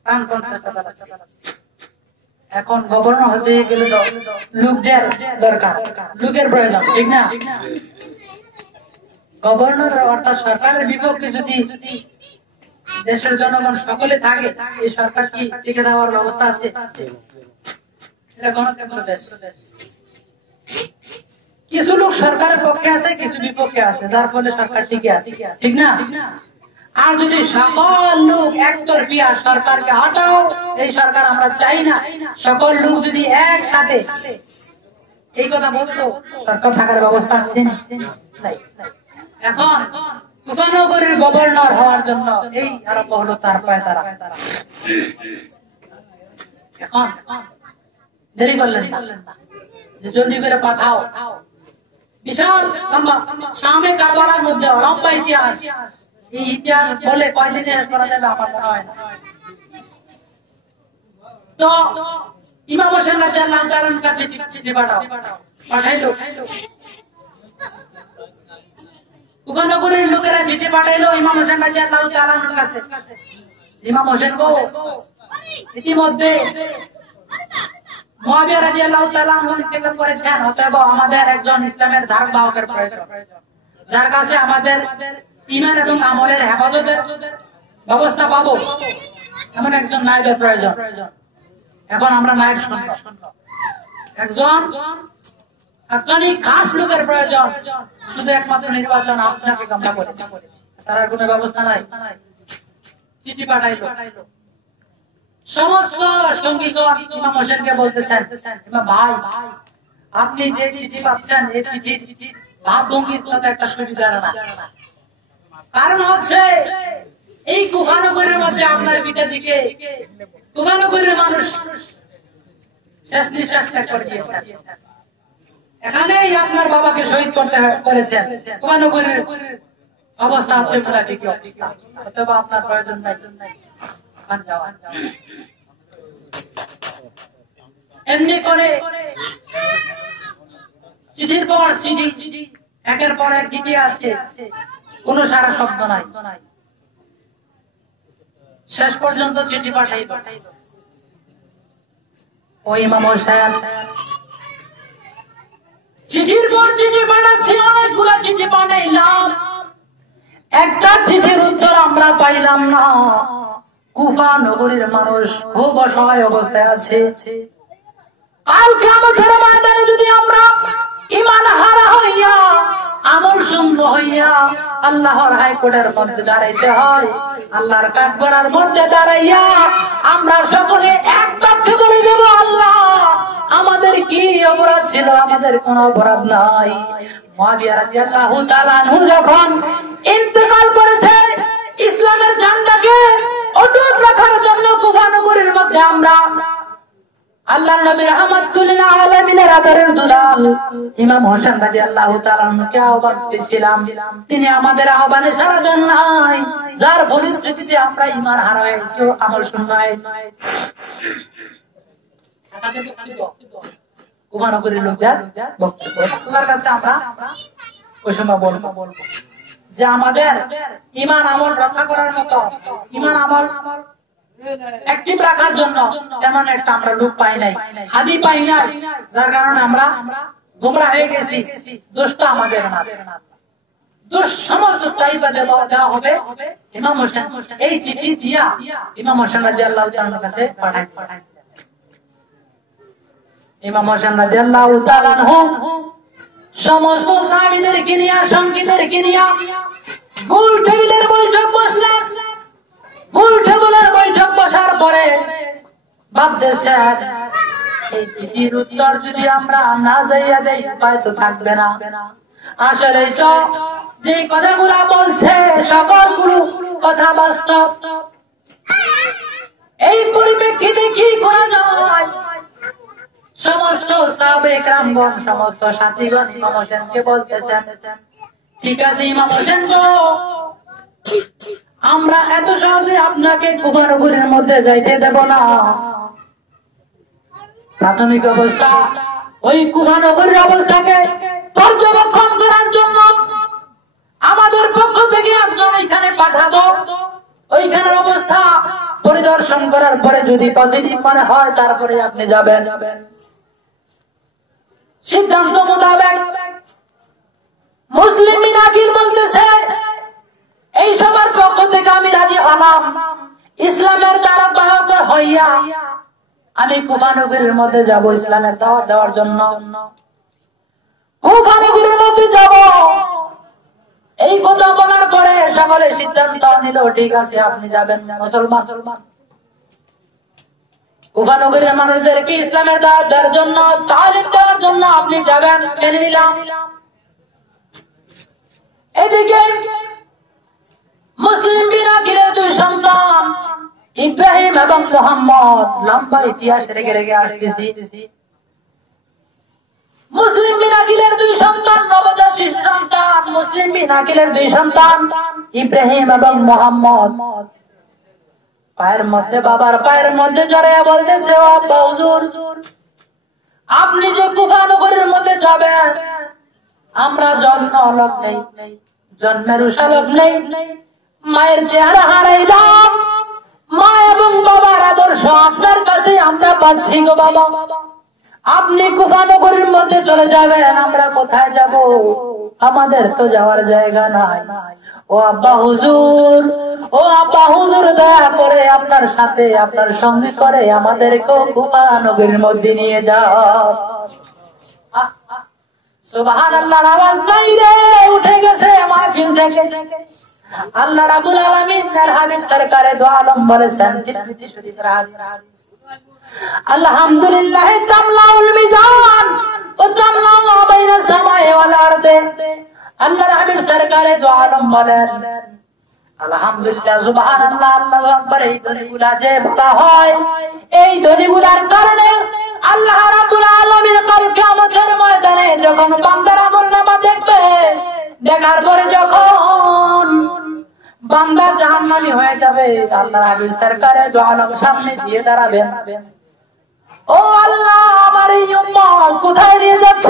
প্রাণপণ চেষ্টা চালাচ্ছে। এখন গভর্নর হতে গেলে লোকদের দরকার, লোকের প্রয়োজন, ঠিক না? গভর্নর অর্থাৎ সরকারের বিপক্ষে যদি দেশের জনগণ সকলে থাকে, এই সরকার কি টিকে দেওয়ার ব্যবস্থা আছে? এটা গণতন্ত্র দেশ। কিছু লোক সরকারের পক্ষে আছে, কিছু বিপক্ষে আছে, যার ফলে সরকার টিকে আছে, ঠিক না? আর যদি সকল লোক একতরফিয়া সরকারকে হটাও, এই সরকার আমরা চাই না, সকল লোক যদি একসাথে এই কথা বলতো, সরকার থাকার ব্যবস্থা আছে? এখন কুফানগরের গভর্নর হওয়ার জন্য এই আরম্ভ হলো তার পায় তারা। এখন দেরি করলেন না, জলদি করে পাঠাও। বিশাল শামে কারবালার মধ্যে লম্বা ইতিহাস, এই ইতিহাস বলে কয়দিনে শেষ করা যাবে আমার মনে হয় না। তো ইমাম হোসেন রাদিয়াল্লাহু তাআলার কাছে চিঠি পাঠাইলো। কুফানগরের লোকেরা চিঠি পাঠাইলো ইমাম হোসেন রাদিয়াল্লাহু তাআলার কাছে। ইমাম হোসেন গো, ইতিমধ্যে মুআবিয়া রাদিয়াল্লাহু তাআলা আনহু ইন্তেকাল করেছেন, অতএব আমাদের একজন ইসলামের ধারক বাহকের প্রয়োজন, যার কাছে আমাদের ঈমান এবং আমলের হেফাজতের ব্যবস্থা পাবো, এমন একজন নায়েবের প্রয়োজন। এখন আমরা নায়েব শুনব, একজন আপনারই খাস লোকের প্রয়োজন। শুধু একমাত্র নির্বাচন আপনাকে আমরা করেছি, তার কোনো ব্যবস্থা নাই। চিঠি পাঠাইলো, সমস্ত সঙ্গীগণ ইমাম হোসেনকে বলতেছেন, ইমাম ভাই আপনি যে চিঠি পাচ্ছেন এই চিঠির ভাবভঙ্গির কত একটা সুবিধা না। কারণ হচ্ছে এই কুফানগরের মধ্যে আপনার পিতাজিকে কুফানগরের মানুষ শেষ নিঃশ্বাস ত্যাগ করে দিয়েছেন, এখানেই আপনার বাবাকে শহীদ করতে করেছেন। কুফানগরের অবস্থা হচ্ছে মুনাফিকি অবস্থা, অথবা আপনার প্রয়োজন নাই এমনি করে চিঠির পর চিঠি একের পর এক দিকে আছে, কোন সারা শব্দ নাই। শেষ পর্যন্ত চিঠি পাঠাইল। ওই ইমাম হোসেন চিঠির পর চিঠি পাঠাচ্ছি, অনেকগুলো চিঠি পাঠাইলাম, একটা চিঠির উত্তর আমরা পাইলাম না। কুফা নগরীর মানুষ খুব অসহায় অবস্থায় আছে। কাল কিয়ামতের ময়দানে যদি আমরা ঈমান হারা হইয়া আমল শূন্য হইয়া আল্লাহর হাইকোর্টের মধ্যে দাঁড়াইতে হয়, আল্লাহর কাঠগড়ার মধ্যে দাঁড়াইয়া আমরা সকলে এক বাক্যে বলে দেব, আল্লাহ আমাদের কি অপরাধ ছিল? আমাদের কোনো অপরাধ নাই। মুআবিয়া রাদিয়াল্লাহু তাআলা আনহু যখন ইন্তেকাল করেছে, ইসলামের ঝান্ডাকে অটুট রাখার জন্য কুফা নগরীর মধ্যে আমরা আল্লাহর নবী রাহমাতুল লিল আলামিনের আদরের দুলাল ইমাম হোসেন রাদিয়াল্লাহু তাআলা আনহুকে আহ্বান দিয়েছিলাম, তিনি আমাদের আহ্বানে সাড়া দেন নাই, যার পরিস্থিতিতে আমরা ঈমান হারা হয়েছি, আমল শূন্য হয়েছি। কুফা নগরীর লোকদের বক্তব্য আল্লাহর কাছে আমরা ওই সময় বলবো যে আমাদের ঈমান আমল রক্ষা করার মতো, ঈমান আমল অ্যাক্টিভ রাখার জন্য তেমন একটা আমরা লোক পাই নাই, হাদি পাই নাই, যার কারণে আমরা গোমরা হয়ে গেছি। দোষটা আমাদের না, দোষ সমস্ত চাইবা দেওয়া হবে ইমাম হোসেন। এই চিঠি দিয়া ইমাম হোসেন রাদিয়াল্লাহু তাআলার কাছে পাঠাই। ইমাম হোসেন রাদিয়াল্লাহু তাআলা আনহু সমস্ত সাহাবীদেরকে নিয়ে, সঙ্গীদেরকে নিয়ে গোল টেবিলের বৈঠক বসলেন। গোল টেবিলের বৈঠক বসার পরে ভাবতেছেন, এই চিঠির উত্তর যদি আমরা না যাইয়া দেই উপায় তো থাকবে না। আসলে তো যে কথাগুলা বলছে সকলগুলো কথা বাস্তব। এই পরিপ্রেক্ষিতে কি করা যায়? সমস্ত সাহাবে কেরামগণ, সমস্ত সাথীগণ ইমাম হোসেনকে বলতেছেন, ঠিক আছে ইমাম হোসেন গো, আমরা এত সহজে আপনাকে কুফা নগরীর মধ্যে যাইতে দেব না। প্রাথমিক অবস্থা ওই কুফা নগরীর অবস্থাকে পর্যবেক্ষণ করার জন্য আমাদের পক্ষ থেকে একজন ওইখানে পাঠাবো। ওইখানের অবস্থা পরিদর্শন করার পরে যদি পজিটিভ মনে হয় তারপরে আপনি যাবেন। সিদ্ধান্ত মোতাবেক মুসলিম মিনাকিল বলতেছে, এই সবার পক্ষ থেকে আমি রাজি হলাম, ইসলামের ধারক বাহক হইয়া আমি কুফা নগরীর মধ্যে যাব ইসলামের দাওয়াত দেওয়ার জন্য। কুফা নগরীর মধ্যে যাব। এই কথা বলার পরে সকলে সিদ্ধান্ত নিল, ঠিক আছে আপনি যাবেন। মুসলমান কুফা নগরীর মানুষদেরকে ইসলামের দাওয়াত দেওয়ার জন্য, তালিম দেওয়ার জন্য আপনি যাবেন, মেনে নিলাম। এদিকে মুসলিম বিনাকিলের দুই সন্তান ইব্রাহিম এবং মুহাম্মদ, লম্বা ইতিহাস রেখে রেখে আসতেছি। মুসলিম বিনাকিলের দুই সন্তান, নবজাত শিশু সন্তান মুসলিম বিনাকিলের দুই সন্তান ইব্রাহিম এবং মুহাম্মদ পায়ের মধ্যে, বাবার পায়ের মধ্যে জড়াইয়া বলতেছে, ও আব্বা হুজুর, আপনি যে কুফা নগরীর মধ্যে যাবেন, আমরা জন্ম লোক নেই, জন্মের উসালক নেই, মায়ের চেহারা হারাইলাম, মা এবং বাবার আদর্শ আপনার কাছে আমরা পাচ্ছি গো বাবা। আপনি কুফানগরীর মধ্যে চলে যাবেন, আমরা কোথায় যাব? আমাদের তো যাওয়ার জায়গা নাই। ও আব্বা হুজুর, ও আব্বা হুজুর, দয়া করে আপনার সাথে আপনার সঙ্গে করে আমাদেরকেও কুফানগরীর মধ্যে নিয়ে যাও। সুবহানাল্লাহর আওয়াজ নাই রে, উঠে গেছে মাহফিল থেকে। আল্লাহ রাব্বুল আলামিন তার হাবিব সরকারে দো আলম বলেছেন, তিরমিজি শরীফের হাদিস, আলহামদুলিল্লাহ তামলাউল মিজান ওয়া তামলাউ মা বাইনা সামাই ওয়াল আরদে। আল্লাহর হাবিব সরকারে দো আলম বলেন, আলহামদুলিল্লাহ, সুবহানাল্লাহ, আল্লাহু আকবার। এই ধ্বনিগুলা যে বলা হয়, এই ধ্বনিগুলার কারণে আল্লাহ রাব্বুল আলামিন কাল কিয়ামতের ময়দানে যখন বান্দার আমলনামা দেখবে, দেখার পরে যখন বান্দা জাহান্নামী হয়ে যাবে, আল্লাহর হাবিব সরকারে দো আলম সামনে দিয়ে দাঁড়াবেন, ও আল্লাহ, আমার এই উম্মত কোথায় নিয়ে যাচ্ছ?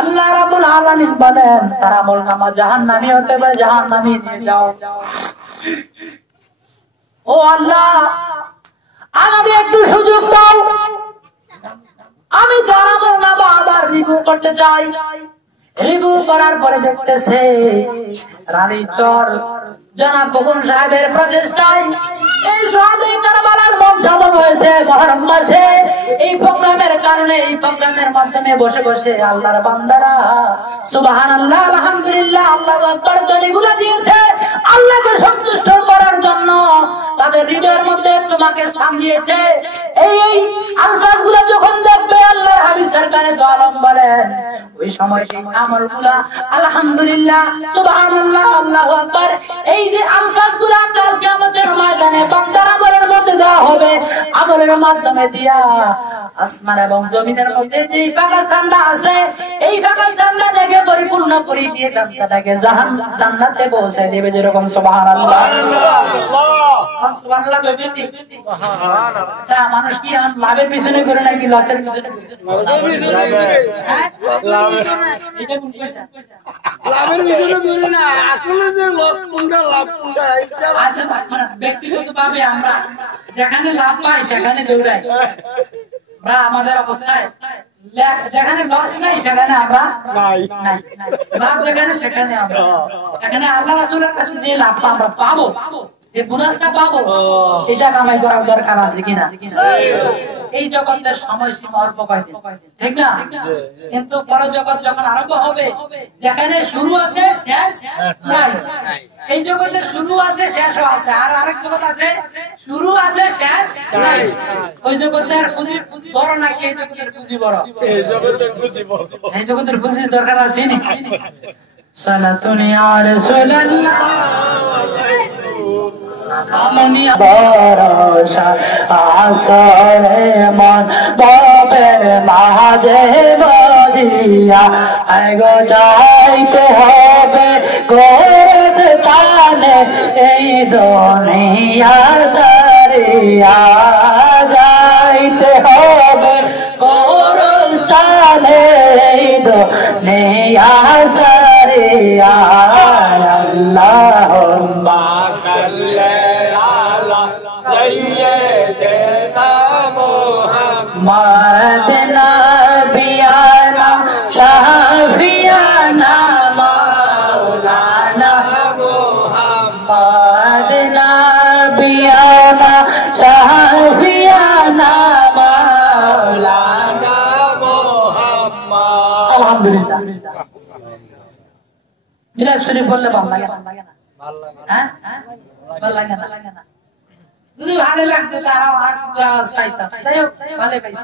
আল্লাহ রাব্বুল আলামিন বলেন, তার আমলনামা জাহান্নামী হতে হবে, জাহান্নামী নিয়ে যাও। ও আল্লাহ, আমাকে একটু সুযোগ দাও, আমি তার আমলনামা আবার রিভিউ করতে চাই। রিভিউ করার পরে দেখতেছে রানীচর জনাব বকুল সাহেবের প্রচেষ্টায় এই শহীদ কারবালার মঞ্চ সাজানো হয়েছে মুহররম মাসে। এই প্রোগ্রামের কারণে, এই প্রোগ্রামের মাধ্যমে বসে বসে আল্লাহর বান্দারা সুবহানাল্লাহ, আলহামদুলিল্লাহ, আল্লাহু আকবার ধ্বনিগুলো দিয়েছে আল্লাহকে সন্তুষ্ট করার জন্য। তাদের হৃদয়ের মধ্যে তোমাকে স্থান দিয়েছে। এই আলফাজগুলো যখন দেখবে, আল্লাহর হাবিব সরকারে দো আলম বলেন, ওই সময় এই আমলগুলা আলহামদুলিল্লাহ, সুবহানাল্লাহ, আল্লাহু আকবার, এই যে আলফাজগুলা কাল কিয়ামতের ময়দানে বান্দার আমলের মধ্যে দেওয়া হবে। আমলের মাধ্যমে দিয়া আসমান এবং জমিনের মধ্যে যে ফাঁকা স্থানটা আছে, এই ফাঁকা স্থানটা দেখে পরিপূর্ণ করে দিয়ে বান্দাটাকে জান্নাতে পৌঁছে দেবে। যেরকম সুবহানাল্লাহ, সুবহানাল্লাহ বেশি। আচ্ছা, মানুষ কি লাভের পিছনে করে নাকি লসের পিছনে? লাভের পিছনে ধরে না, আসলে যে লস কোনটা লাভ কোনটা। আচ্ছা, ব্যক্তিগত ভাবে আমরা যেখানে লাভ পাই সেখানে দৌড়াই, বা আমাদের অবস্থায় যেখানে লস নাই সেখানে আমরা নাই, লাভ যেখানে সেখানে আমরা। এখানে আল্লাহ রাসূলের কাছে যে লাভটা আমরা পাবো, যে বোনাসটা পাবো, এটা কামাই করার দরকার আছে কিনা? এই জগতের সময়সীমা অল্প কয়দিন, ঠিক না? কিন্তু পর জগৎ যখন আরম্ভ হবে, যেখানে শুরু আছে শেষ নাই। এই জগতের শুরু আছে, শেষও আছে, আর আরেক জগৎ আছে শুরু আছে শেষ নাই। ওই জগতের পুঁজি বড় নাকি এই জগতের পুঁজি বড়? এই জগতের পুঁজির দরকার আছে নি? সালাতুন ইয়া রাসূলুল্লাহ, আমনি ভরসা আসরে মন বাবের মাঝে বজিয়া, আগো যাইতে হবে গোরস্থানে এই দুনিয়া ছাড়িয়া, যাইতে হবে গোরস্থানে এই দুনিয়া ছাড়িয়া। আল্লাহুম্মা মাদনা বিয়ানা শাফিয়ানা মাওলানা মাদনা বিয়ানা শাফিয়ানা মাওলানা মুহাম্মদ। আলহামদুলিল্লাহ, মিলাদ শরীফ বললে ভালো লাগে না? হ্যাঁ, ভালো লাগে না? যদি ভালো লাগতো তারাও আর আওয়াজ পাইতাম। যাই হোক, ভালো পাইছি।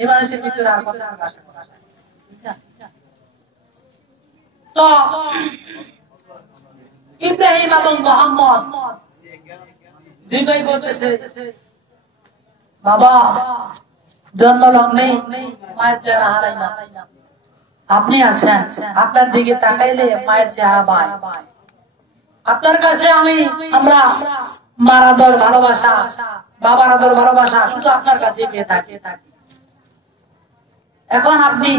এই মানুষের ভিতরে আর কথা আশা করা যায় তো। ইব্রাহিম এবং মোহাম্মদ দুই ভাই বলতেছে, বাবা জন্মলগ্নেই মায়ের চেহারা হারাইলাম, আপনি আছেন, আপনার দিকে তাকাইলে মায়ের চেহারা পায়। আপনার কাছে আমরা মার আদর ভালোবাসা, বাবার আদর ভালোবাসা শুধু আপনার কাছে পেয়ে থাকি। এখন আপনি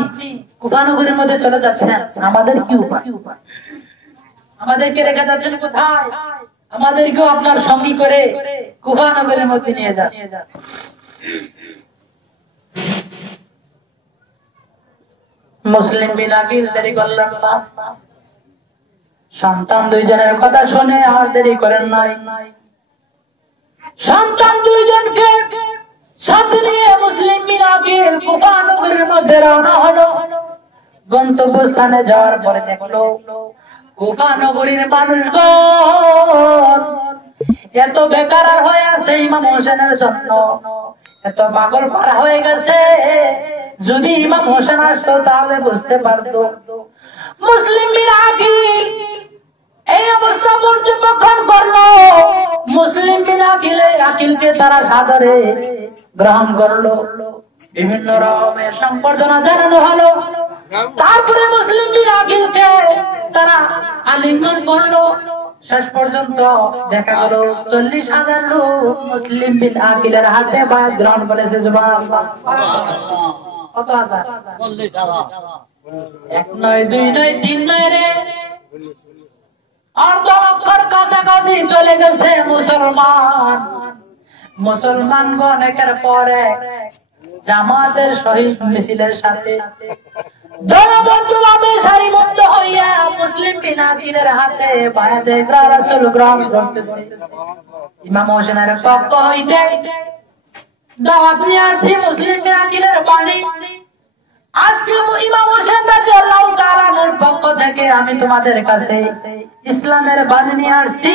কুফানগরীর মধ্যে চলে যাচ্ছেন, আমাদের কি উপায়? আমাদেরকে রেখে যাচ্ছেন কোথায়? আমাদেরকেও আপনার সঙ্গী করে কুফা নগরের মধ্যে নিয়ে যান। মুসলিম বিন আকিল দেরি করলেন না, সন্তান দুইজনের কথা শুনে আর দেরি করেন নাই। সন্তান দুইজনকে সাথে নিয়ে মুসলিম বিন আকিল কুফা নগরের মধ্যে রওনা হলো। গন্তব্যস্থানে যাওয়ার পরে দেখলো কুফা নগরীর মানুষগণ এত বেকার হয়ে আছে ইমাম হোসেনের জন্য, এত পাগল পারা হয়ে গেছে। যদি ইমাম হোসেন আসতো তাহলে বুঝতে পারতো। মুসলিম বিন আকিল এই অবস্থা পর্যবেক্ষণ করলো। মুসলিম বিন আকিলকে তারা সাদরে গ্রহণ করলো, বিভিন্ন রকমের সম্বর্ধনা জানানো হলো। তারপরে মুসলিম বিন আকিলকে তারা আলিঙ্গন করলো। শেষ পর্যন্ত দেখা গেল 40,000 লোক মুসলিম বিন আকিলের হাতে বায়াত গ্রহণ করেছে। সুবহানাল্লাহ। কত হাজার? 1 নয় 2 নয় 3 নয় রে, অর্ধ লক্ষের কাছাকাছি চলে গেছে মুসলমান। মুসলমানগণ একের পর এক জামাতের শহীদ মিছিলের সাথে দলবদ্ধভাবে সারিবদ্ধ হইয়া মুসলিম বিন আকিলের হাতে বায়াতে রাসূল গ্রহণ করতেছে। ইমাম হোসেনের পক্ষ হইতে দাওয়াত নিয়ে আসছে মুসলিম বিন আকিলের বাড়ি। আজকে ইমাম হোসেন রাদিয়াল্লাহু তাআলা আনহুর পক্ষ থেকে আমি তোমাদের কাছে ইসলামের বাণী নিয়ে আসছি,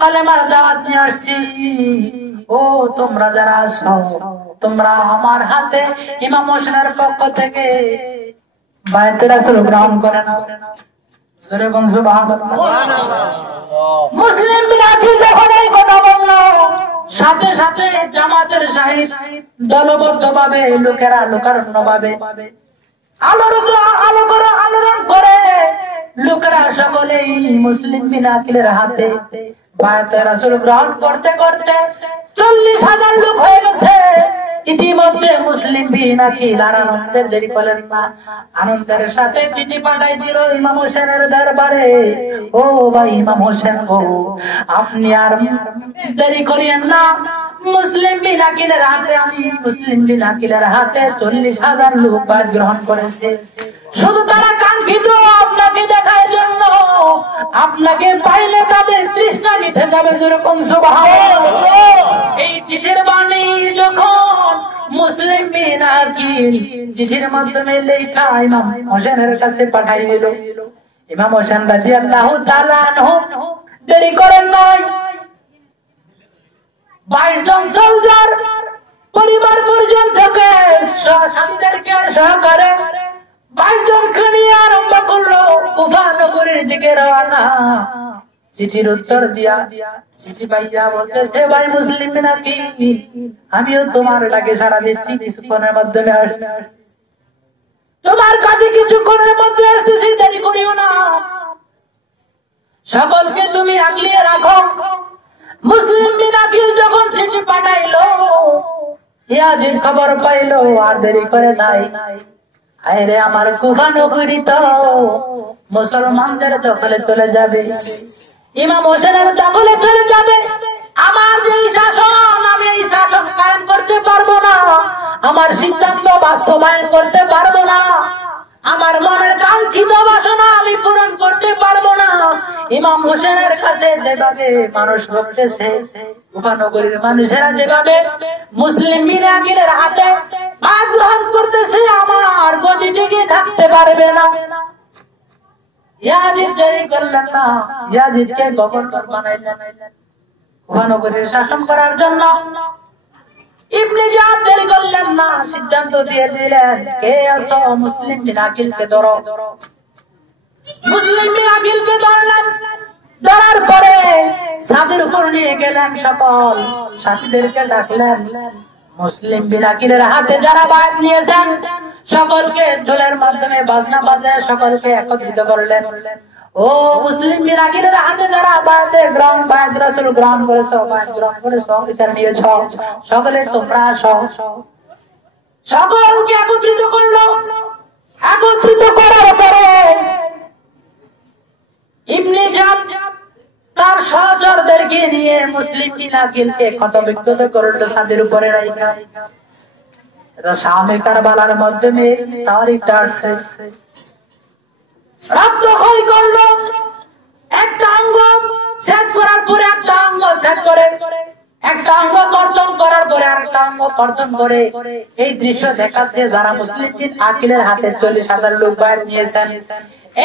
কালেমার দাওয়াত নিয়ে আসছি। ও তোমরা যারা আছো, তোমরা আমার হাতে ইমাম হোসেনের পক্ষ থেকে বায়াতে রাসূল গ্রহণ করে নাও। জোরে বল সুবহানাল্লাহ। মুসলিম বিন আকিল যখন এই কথা বলল, সাথে সাথে জামাতের শাহিদ দলবদ্ধভাবে লোকেরা লোকারণ্যভাবে আলোড়ন করে লোকেরা সকলেই মুসলিম বিন আকিলের হাতে বায়াতে রাসূল গ্রহণ করতে করতে 40,000 লোক হয়ে গেছে। ইতিমধ্যে মুসলিম বিন আকিল আর আনন্দের দেরি করলেন না, আনন্দের সাথে চিঠি পাঠাই দিল ইমাম হোসেনের দরবারে। ও ভাই ইমাম হোসেন গো, আপনি আর দেরি করিয়েন না। মুসলিম বিন আকিলের হাতে মুসলিম বিন আকিলের হাতে 40,000 লোক বায়াত গ্রহণ করেছে। শুধু তারা কাঙ্ক্ষিত আপনাকে দেখার জন্য, আপনাকে পাইলে তাদের তৃষ্ণা মিটে যাবে। যেরকম সুবহানাল্লাহ। এই চিঠির বাণী যখন মুসলিম বিন আকিল চিঠির মাধ্যমে লেখা ইমাম হোসেনের কাছে পাঠাই দিল, ইমাম হোসেন রাদিয়াল্লাহু তাআলা আনহু দেরি করেন নাই। 22 জন সোলজার পরিবার পরিজন থেকে সাথীদেরকে সহকারে 22 জনকে নিয়ে আরম্ভ করলো কুফা নগরীর দিকে রওনা। চিঠির উত্তর দিয়া চিঠি পাইয়া বলতেছে, ভাই মুসলিম বিন আকিল, আমিও তোমার লাগে সারা দিচ্ছি, কিছুক্ষণের মাধ্যমে আসতেছি তোমার কাছে, কিছুক্ষণের মধ্যে আসতেছি, দেরি করিও না। সকলকে তুমি আগলিয়ে রাখো। মুসলিম বিন আকিল যখন চিঠি পাঠাইলো, ইয়াজিদ খবর পাইলো, আর দেরি করে নাই। আরে আমার কুফা নগরী তো মুসলমানদের দখলে চলে যাবে, ইমাম হোসেনের দখলে চলে যাবে। আমার যে শাসন, আমি এই শাসন কায়েম করতে পারবো না, আমার সিদ্ধান্ত বাস্তবায়ন করতে পারবো না, আমার মনের কাঙ্ক্ষিত বাসনা আমি পূরণ করতে পারবো না। ইমাম হোসেনের কাছে যেভাবে মানুষ বলতেছে, কুফা নগরীর মানুষেরা যেভাবে মুসলিম বিন আকিলের হাতে বায়াত গ্রহণ করতেছে, আমার গতি টিকে থাকতে পারবে না। ইয়াজিদ দেরি করলেন না, ইয়াজিদকে গভর্নর বানাইলেন কুফা নগরীর শাসন করার জন্য। ইবনে জাদ দেরি করলেন না, সিদ্ধান্ত দিয়ে দিলেন, কে আছো মুসলিম বিন আকিলকে ধরো। মুসলিম বিন আকিলকে ধরলেন, ধরার পরে ছাদের উপর নিয়ে গেলেন, সকল সাথীদেরকে ডাকলেন। মুসলিম বিন আকিলের হাতে যারা বায়াত নিয়েছেন সকলকে ঢোলের মাধ্যমে বাজনা বাজায় সকলকে একত্রিত করলেন। ও মুসলিম বিন আকিলের হাতে যারা বায়াত রাসূল গ্রহণ করেছো, বায়াত গ্রহণ করেছো, বিচার নিয়েছ, সকলে তোমরা আসো। সকলকে একত্রিত করলো। একত্রিত করার পরে ইবনে জাদ তার সহচরদেরকে নিয়ে মুসলিম বিন আকিলকে ক্ষতবিক্ষত করলো ছাদের উপরে রাইখা। এটা শামে কারবালার মাধ্যমে তারিখটা আসছে। রক্ত ক্ষয় করলো, একটা অঙ্গ ছেদ করার পরে একটা অঙ্গ ছেদ করে, একটা অঙ্গ কর্তন করার পরে আরেকটা অঙ্গ কর্তন করে। এই দৃশ্য দেখাচ্ছে যারা মুসলিম বিন আকিলের হাতে 40,000 লোক বাইর নিয়েছেন।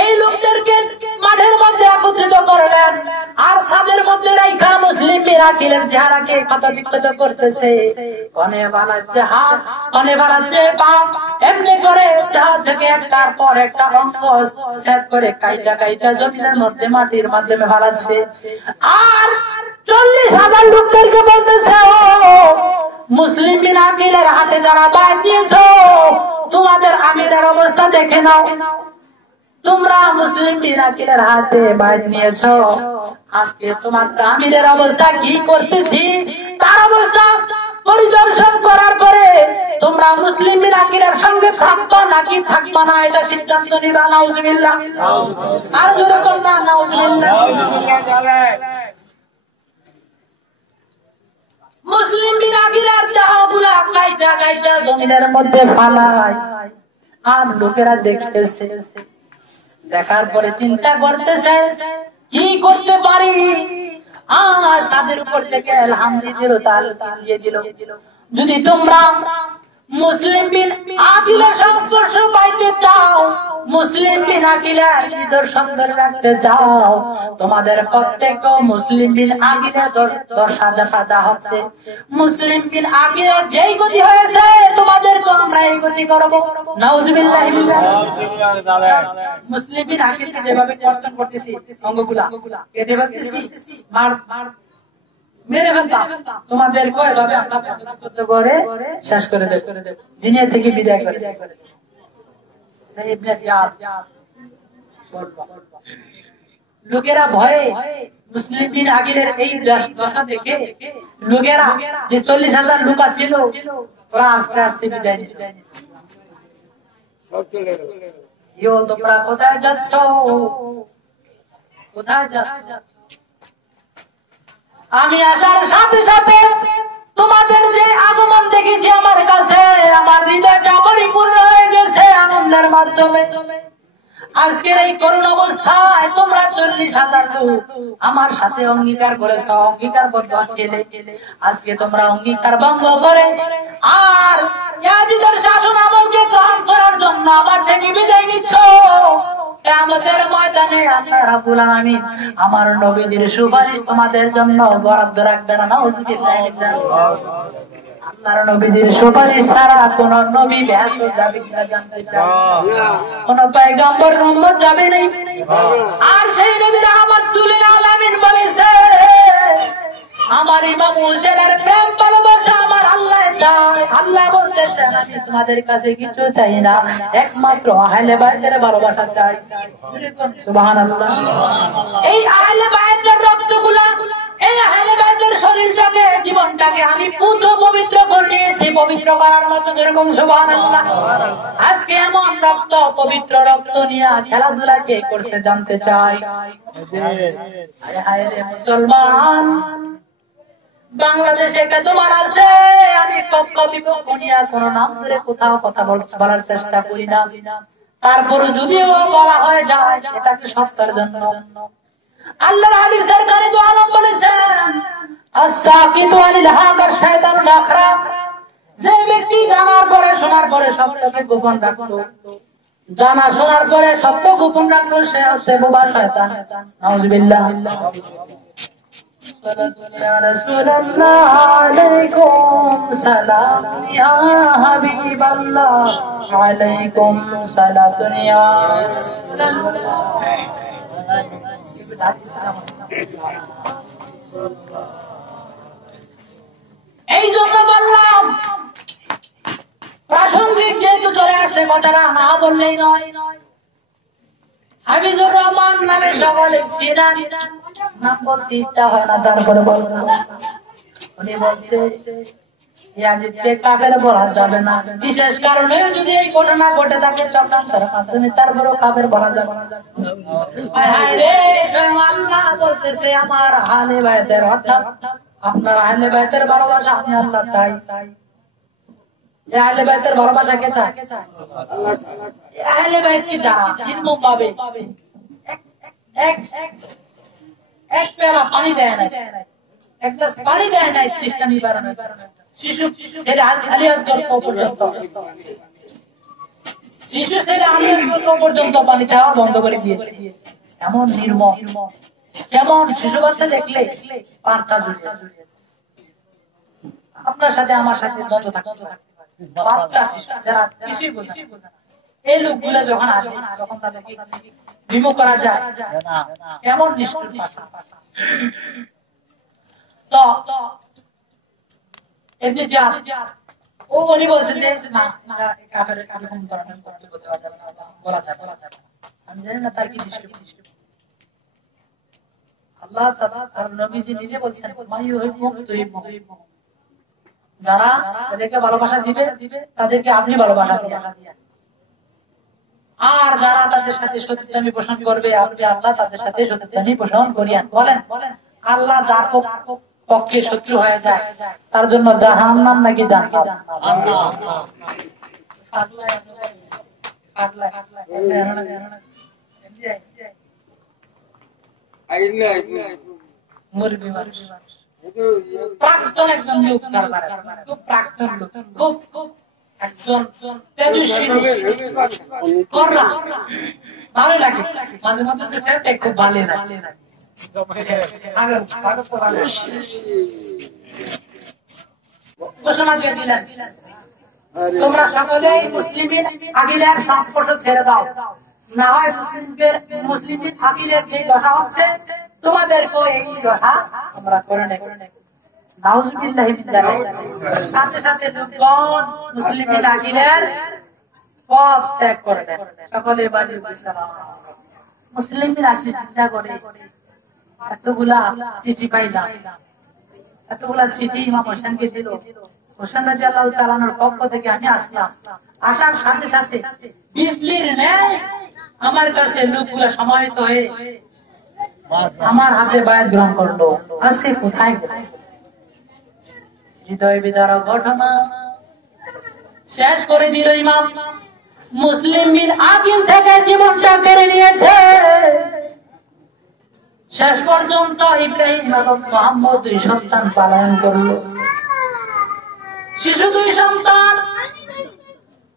এই লোকদেরকে মাঠের মধ্যে একত্রিত করলেন আর ছাদের মধ্যে রাইখা মুসলিম বিন আকিলের চেহারাকে ক্ষতবিক্ষত করতেছে। কনে বানাচ্ছে হাত, কনে বানাচ্ছে পা, এমনি করে দেহ থেকে একটার পর একটা অঙ্গ ছেদ করে কাইটা কাইটা জমিনের মধ্যে মাটির মাধ্যমে বানাচ্ছে। আর 40,000 লোকদেরকে বলতেছে, ও মুসলিম বিন আকিলের হাতে যারা বাইর দিয়েছো, তোমাদের আমিরের অবস্থা দেখে নাও। তোমরা মুসলিম বিন আকিলের হাতে বাইর নিয়েছো, আজকে তোমাদের আমিরের অবস্থা কি করতেছি তার অবস্থা পরিদর্শন করার পরে তোমরা মুসলিম বিন আকিলের সঙ্গে থাকবা নাকি থাকবা না এটা সিদ্ধান্ত নিবা। নাউজুবিল্লাহ। আর জোরে বলবা নাউজুবিল্লাহ। মুসলিম বিন আকিলের দেহগুলা কাইটা কাইটা জমিনের মধ্যে ফালায় আর লোকেরা দেখতেছে। দেখার পরে চিন্তা করতেছে কি করতে পারি। ছাদের উপর থেকে আলহামদুলিল্লাহ দিয়ে দিল, যদি তোমরা মুসলিম বিন আকিলের সংস্পর্শ পাইতে চাও, মুসলিম বিন আকিলের নিদর্শন ধরে রাখতে চাও, তোমাদের প্রত্যেক মুসলিম বিন আকিলের দশা যা হচ্ছে, মুসলিম বিন আকিলের যেই গতি হয়েছে তোমাদেরকে আমরা এই গতি করবো। নাউজুবিল্লাহ। মুসলিম বিন আকিলকে যেভাবে কর্তন করতেছি অঙ্গগুলা কেটে ফেলতেছি, মেরে ফেলতাম, তোমাদেরকে এভাবে আমরা বেদনা করতে করে শেষ করে দেব, দুনিয়া থেকে বিদায় করে দেব। লোকেরা ভয়ে মুসলিম বিন আকিলের এই দশা দেখে লোকেরা যে 40,000 লোক ছিল ওরা আস্তে আস্তে বিদায় নিল। তোমরা কোথায় যাচ্ছ, কোথায় যাচ্ছ? আমি আসার সাথে সাথে তোমাদের যে আগমন দেখেছি আমার কাছে আমার হৃদয়টা পরিপূর্ণ হয়ে গেছে আনন্দের মাধ্যমে। আজকের এই করুণ অবস্থায় তোমরা 40,000 লোক আমার সাথে অঙ্গীকার করেছ, অঙ্গীকারবদ্ধ ছিলে, আজকে তোমরা অঙ্গীকার ভঙ্গ করে আর ইয়াজিদের শাসন আমলকে গ্রহণ করার জন্য আমার থেকে বিদায় নিচ্ছ। কিয়ামতের ময়দানে আল্লাহ রাব্বুল আলামিন আমার নবীজির সুপারিশ তোমাদের জন্য বরাদ্দ রাখবেন। নাউজুবিল্লাহ। আল্লাহর নবীজির সুপারিশ ছাড়া কোন নবী বেহেশতে যাবে কিনা জানতে চাই, কোন পয়গম্বর উম্মত যাবে না। আর সেই নবী রাহমাতুল লিল আলামিন বলেছে, আমার ইমাম হোসেনের প্রেম ভালোবাসা আমার আল্লাহ চায়। আল্লাহ বলতেছেন আমি তোমাদের কাছে কিছু চাই না, একমাত্র আহলে বাইতের ভালোবাসা চাই। সুবহানাল্লাহ। এই আহলে বাইতের রক্তগুলা, এই আহলে বাইতের শরীরটাকে, জীবনটাকে আমি পুত্র পবিত্র করে নিয়েছি, পবিত্র করার মতো। যেরকম সুবহানাল্লাহ। আজকে এমন রক্ত, পবিত্র রক্ত নিয়ে খেলাধুলা কে করছে জানতে চাই। হায় রে মুসলমান, বাংলাদেশে তোমার আছে, আমি পক্ষ বিপক্ষ নিয়ে কোন নাম ধরে কোথাও কথা বলার চেষ্টা করি না। তারপরে যদিও বলা হয়ে যায় এটাকে সত্যার জন্য। আল্লাহর হাবিব সরকারে দু আলম বলেছেন, আস-সাকিতু আনিল হক শায়তানুল আখরাক। যে ব্যক্তি জানার পরে শোনার পরে সত্যকে গোপন রাখতো, জানা শোনার পরে সত্য গোপন রাখলো, সে হচ্ছে বোবা শয়তান। নাউজুবিল্লাহ। Ya Rasulullah alaikum salam ya Habiballah alaikum salatun ya Rasulullah। এই জন্য বললাম প্রাসঙ্গিক যেহেতু চলে আসছে কথাটা না বললেই নয়। হাফিজুর রহমান নামে সকলে ছিলেন, নাম বলতে ইচ্ছা হয় না, তারপরে বললাম। উনি বলছে ইয়াজিদকে কাফের বলা যাবে না, বিশেষ কারণে যদি এই ঘটনা ঘটে থাকে চক্রান্তের মাধ্যমে, তারপরেও কাফের বলা যাবে না। আল্লাহ বলতেছে আমার আহলে বাইতের, অর্থাৎ আপনার আহলে বাইতের ভালোবাসা আমি আল্লাহ চাই। আহলে বাইতের ভালোবাসা কে চায়? আহলে বাইত কি যারা নির্মম ভাবে এক পেলা পানি দেয় না, এক গ্লাস পানি দেয় নাই তৃষ্ণা নিবারণ, শিশু ছেলে আলিয়াত গল্প পর্যন্ত, শিশু ছেলে আলিয়াত গল্প পর্যন্ত পানি দেওয়া বন্ধ করে দিয়েছে। এমন নির্মম, কেমন শিশু বাচ্চা দেখলে পানটা জড়িয়ে। আপনার সাথে আমার সাথে দ্বন্দ্ব থাকতে পারে, বাচ্চা শিশু যারা কিছুই বোঝে না, এই লোকগুলো যখন আসে তখন তাদেরকে বিমুখ করা যায়, কেমন নিষ্ঠুর ভাষা। তো এমনি যা ও উনি বলছেন যে না কাফের এরকম ধরনের করতে বলা যাবে না, বলা যাবে না। আমি জানি না তার কি দৃষ্টি। আল্লাহ তাআলা আর নবীজি নিজে বলছেন যারা তাদেরকে ভালোবাসা দিবে তাদেরকে আপনি ভালোবাসা দিবেন, আর যারা তাদের সাথে সতীত্বামি পোষণ করবে আপনি আল্লাহ তাদের সাথে সতীত্বামি পোষণ করিয়েন। বলেন আল্লাহ যার পক্ষে শত্রু হয়ে যায় তার জন্য জাহান্নাম নাকি জান্নাত? প্রাক্তন একজন লোক, খুব প্রাক্তন লোক, খুব একজন তেজস্বী ভালো লাগে, মাঝে মাঝে খুব ভালো লাগে। ঘোষণা দিয়ে দিলেন তোমরা সকলেই মুসলিমের আকিদার সংস্পর্শ ছেড়ে দাও, না হয় মুসলিমদের আকিদার যে দশা হচ্ছে তোমাদেরকে এই দশা আমরা করে নেব। নাউজুবিল্লাহি মিন যালিক। সাথে সাথে লোকগণ মুসলিমের আকিদার পথ ত্যাগ করে দেন, সকলে বাড়ির সালাম। মুসলিমের আকিদা চিন্তা করে এতগুলা চিঠি পাইলাম, এতগুলা চিঠি ইমাম হোসেনকে দিল, হোসেন রাদিয়াল্লাহু তাআলা আনহুর পক্ষ থেকে আমি আসলাম। আসার সাথে সাথে বিজলির ন্যায় আমার কাছে লোকগুলা সমাহিত হয়ে আমার হাতে বায়াত গ্রহণ করলো। আজকে কোথায় হৃদয় বিদারক ঘটনা শেষ করে দিল ইমাম। মুসলিম বিন আকিল থেকে জীবনটা কেড়ে নিয়েছে। শেষ পর্যন্ত ইব্রাহিম এবং মুহাম্মদ দুই সন্তান পালন করলো। শিশু দুই সন্তান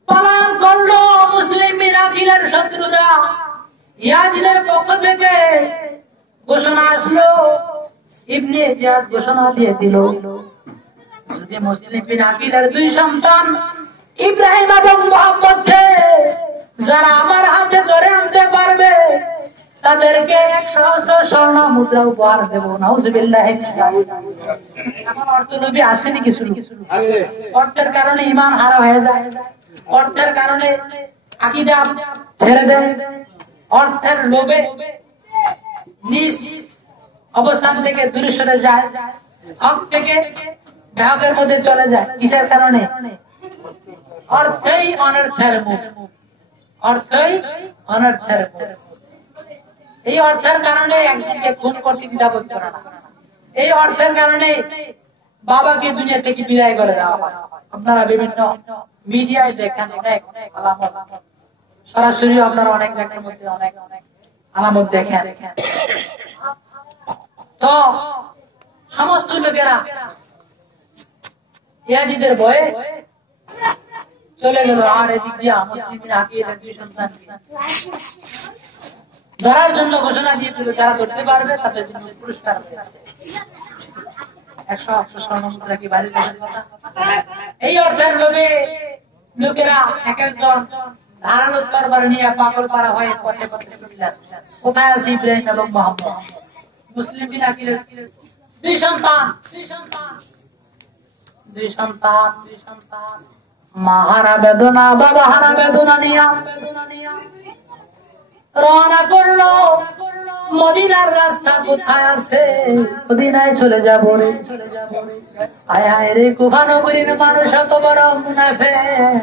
পালন করলো। মুসলিম বিন আকিলের শত্রুরা ইয়াজিদের পক্ষ থেকে ঘোষণা আসলো, ইবনে জিয়াদ ঘোষণা দিয়ে দিল, যদি মুসলিম বিন আকিলের দুই সন্তান ইব্রাহিম এবং মুহাম্মদকে যারা আমার হাতে ধরে আনতে পারবে তাদেরকে 100 স্বর্ণ মুদ্রা উপহার দেব। নাউজুবিল্লাহ। এখন অর্থলোভী আসেনি কিছু, অর্থের কারণে ঈমান হারা হয়ে যায়, অর্থের কারণে আকীদা ছেড়ে দেয়, অর্থের লোভে নিজ অবস্থান থেকে দূরে সরে যায়, হক থেকে বেহকের মধ্যে চলে যায়। কিসের কারণে? অর্থই অনর্থের মুখ, অর্থই অনর্থের মুখ। এই অর্থের কারণে একজনকে খুন করতে দ্বিধাবোধ করে না, এই অর্থের কারণে বাবাকে দুনিয়া থেকে বিদায় করে দেওয়া হয়। আপনারা বিভিন্ন মিডিয়ায় দেখেন অনেক আলামত, সরাসরি আপনারা অনেক জায়গার মধ্যে অনেক আলামত দেখেন। তো সমস্ত লোকেরা ইয়াজিদের ভয়ে চলে গেল। আর এদিক দিয়ে মুসলিমের আকিদার দুই সন্তানকে ধরার জন্য ঘোষণা দিয়ে দিল, যারা ধরতে পারবে তাদের জন্য পুরস্কার রয়েছে 100 স্বর্ণ মুদ্রা। কি বাড়ির কথা? এই অর্থের লোভে লোকেরা এক একজন ধারালো তরবারি নিয়ে পাগল পাড়া হয়ে পথে পথে চলিলেন। কোথায় আছে ইব্রাহিম এবং মুহাম্মদ? মুসলিম বিন আকিলের দুই সন্তান, মা হারা বেদনা, বাবা হারা বেদনা নিয়া রওনা করলো মদিনার রাস্তা কোথায় আছে, মদিনায় চলে যাবো রে। আয় হায় রে কুফা নগরীর মানুষ এত বড় মুনাফিক,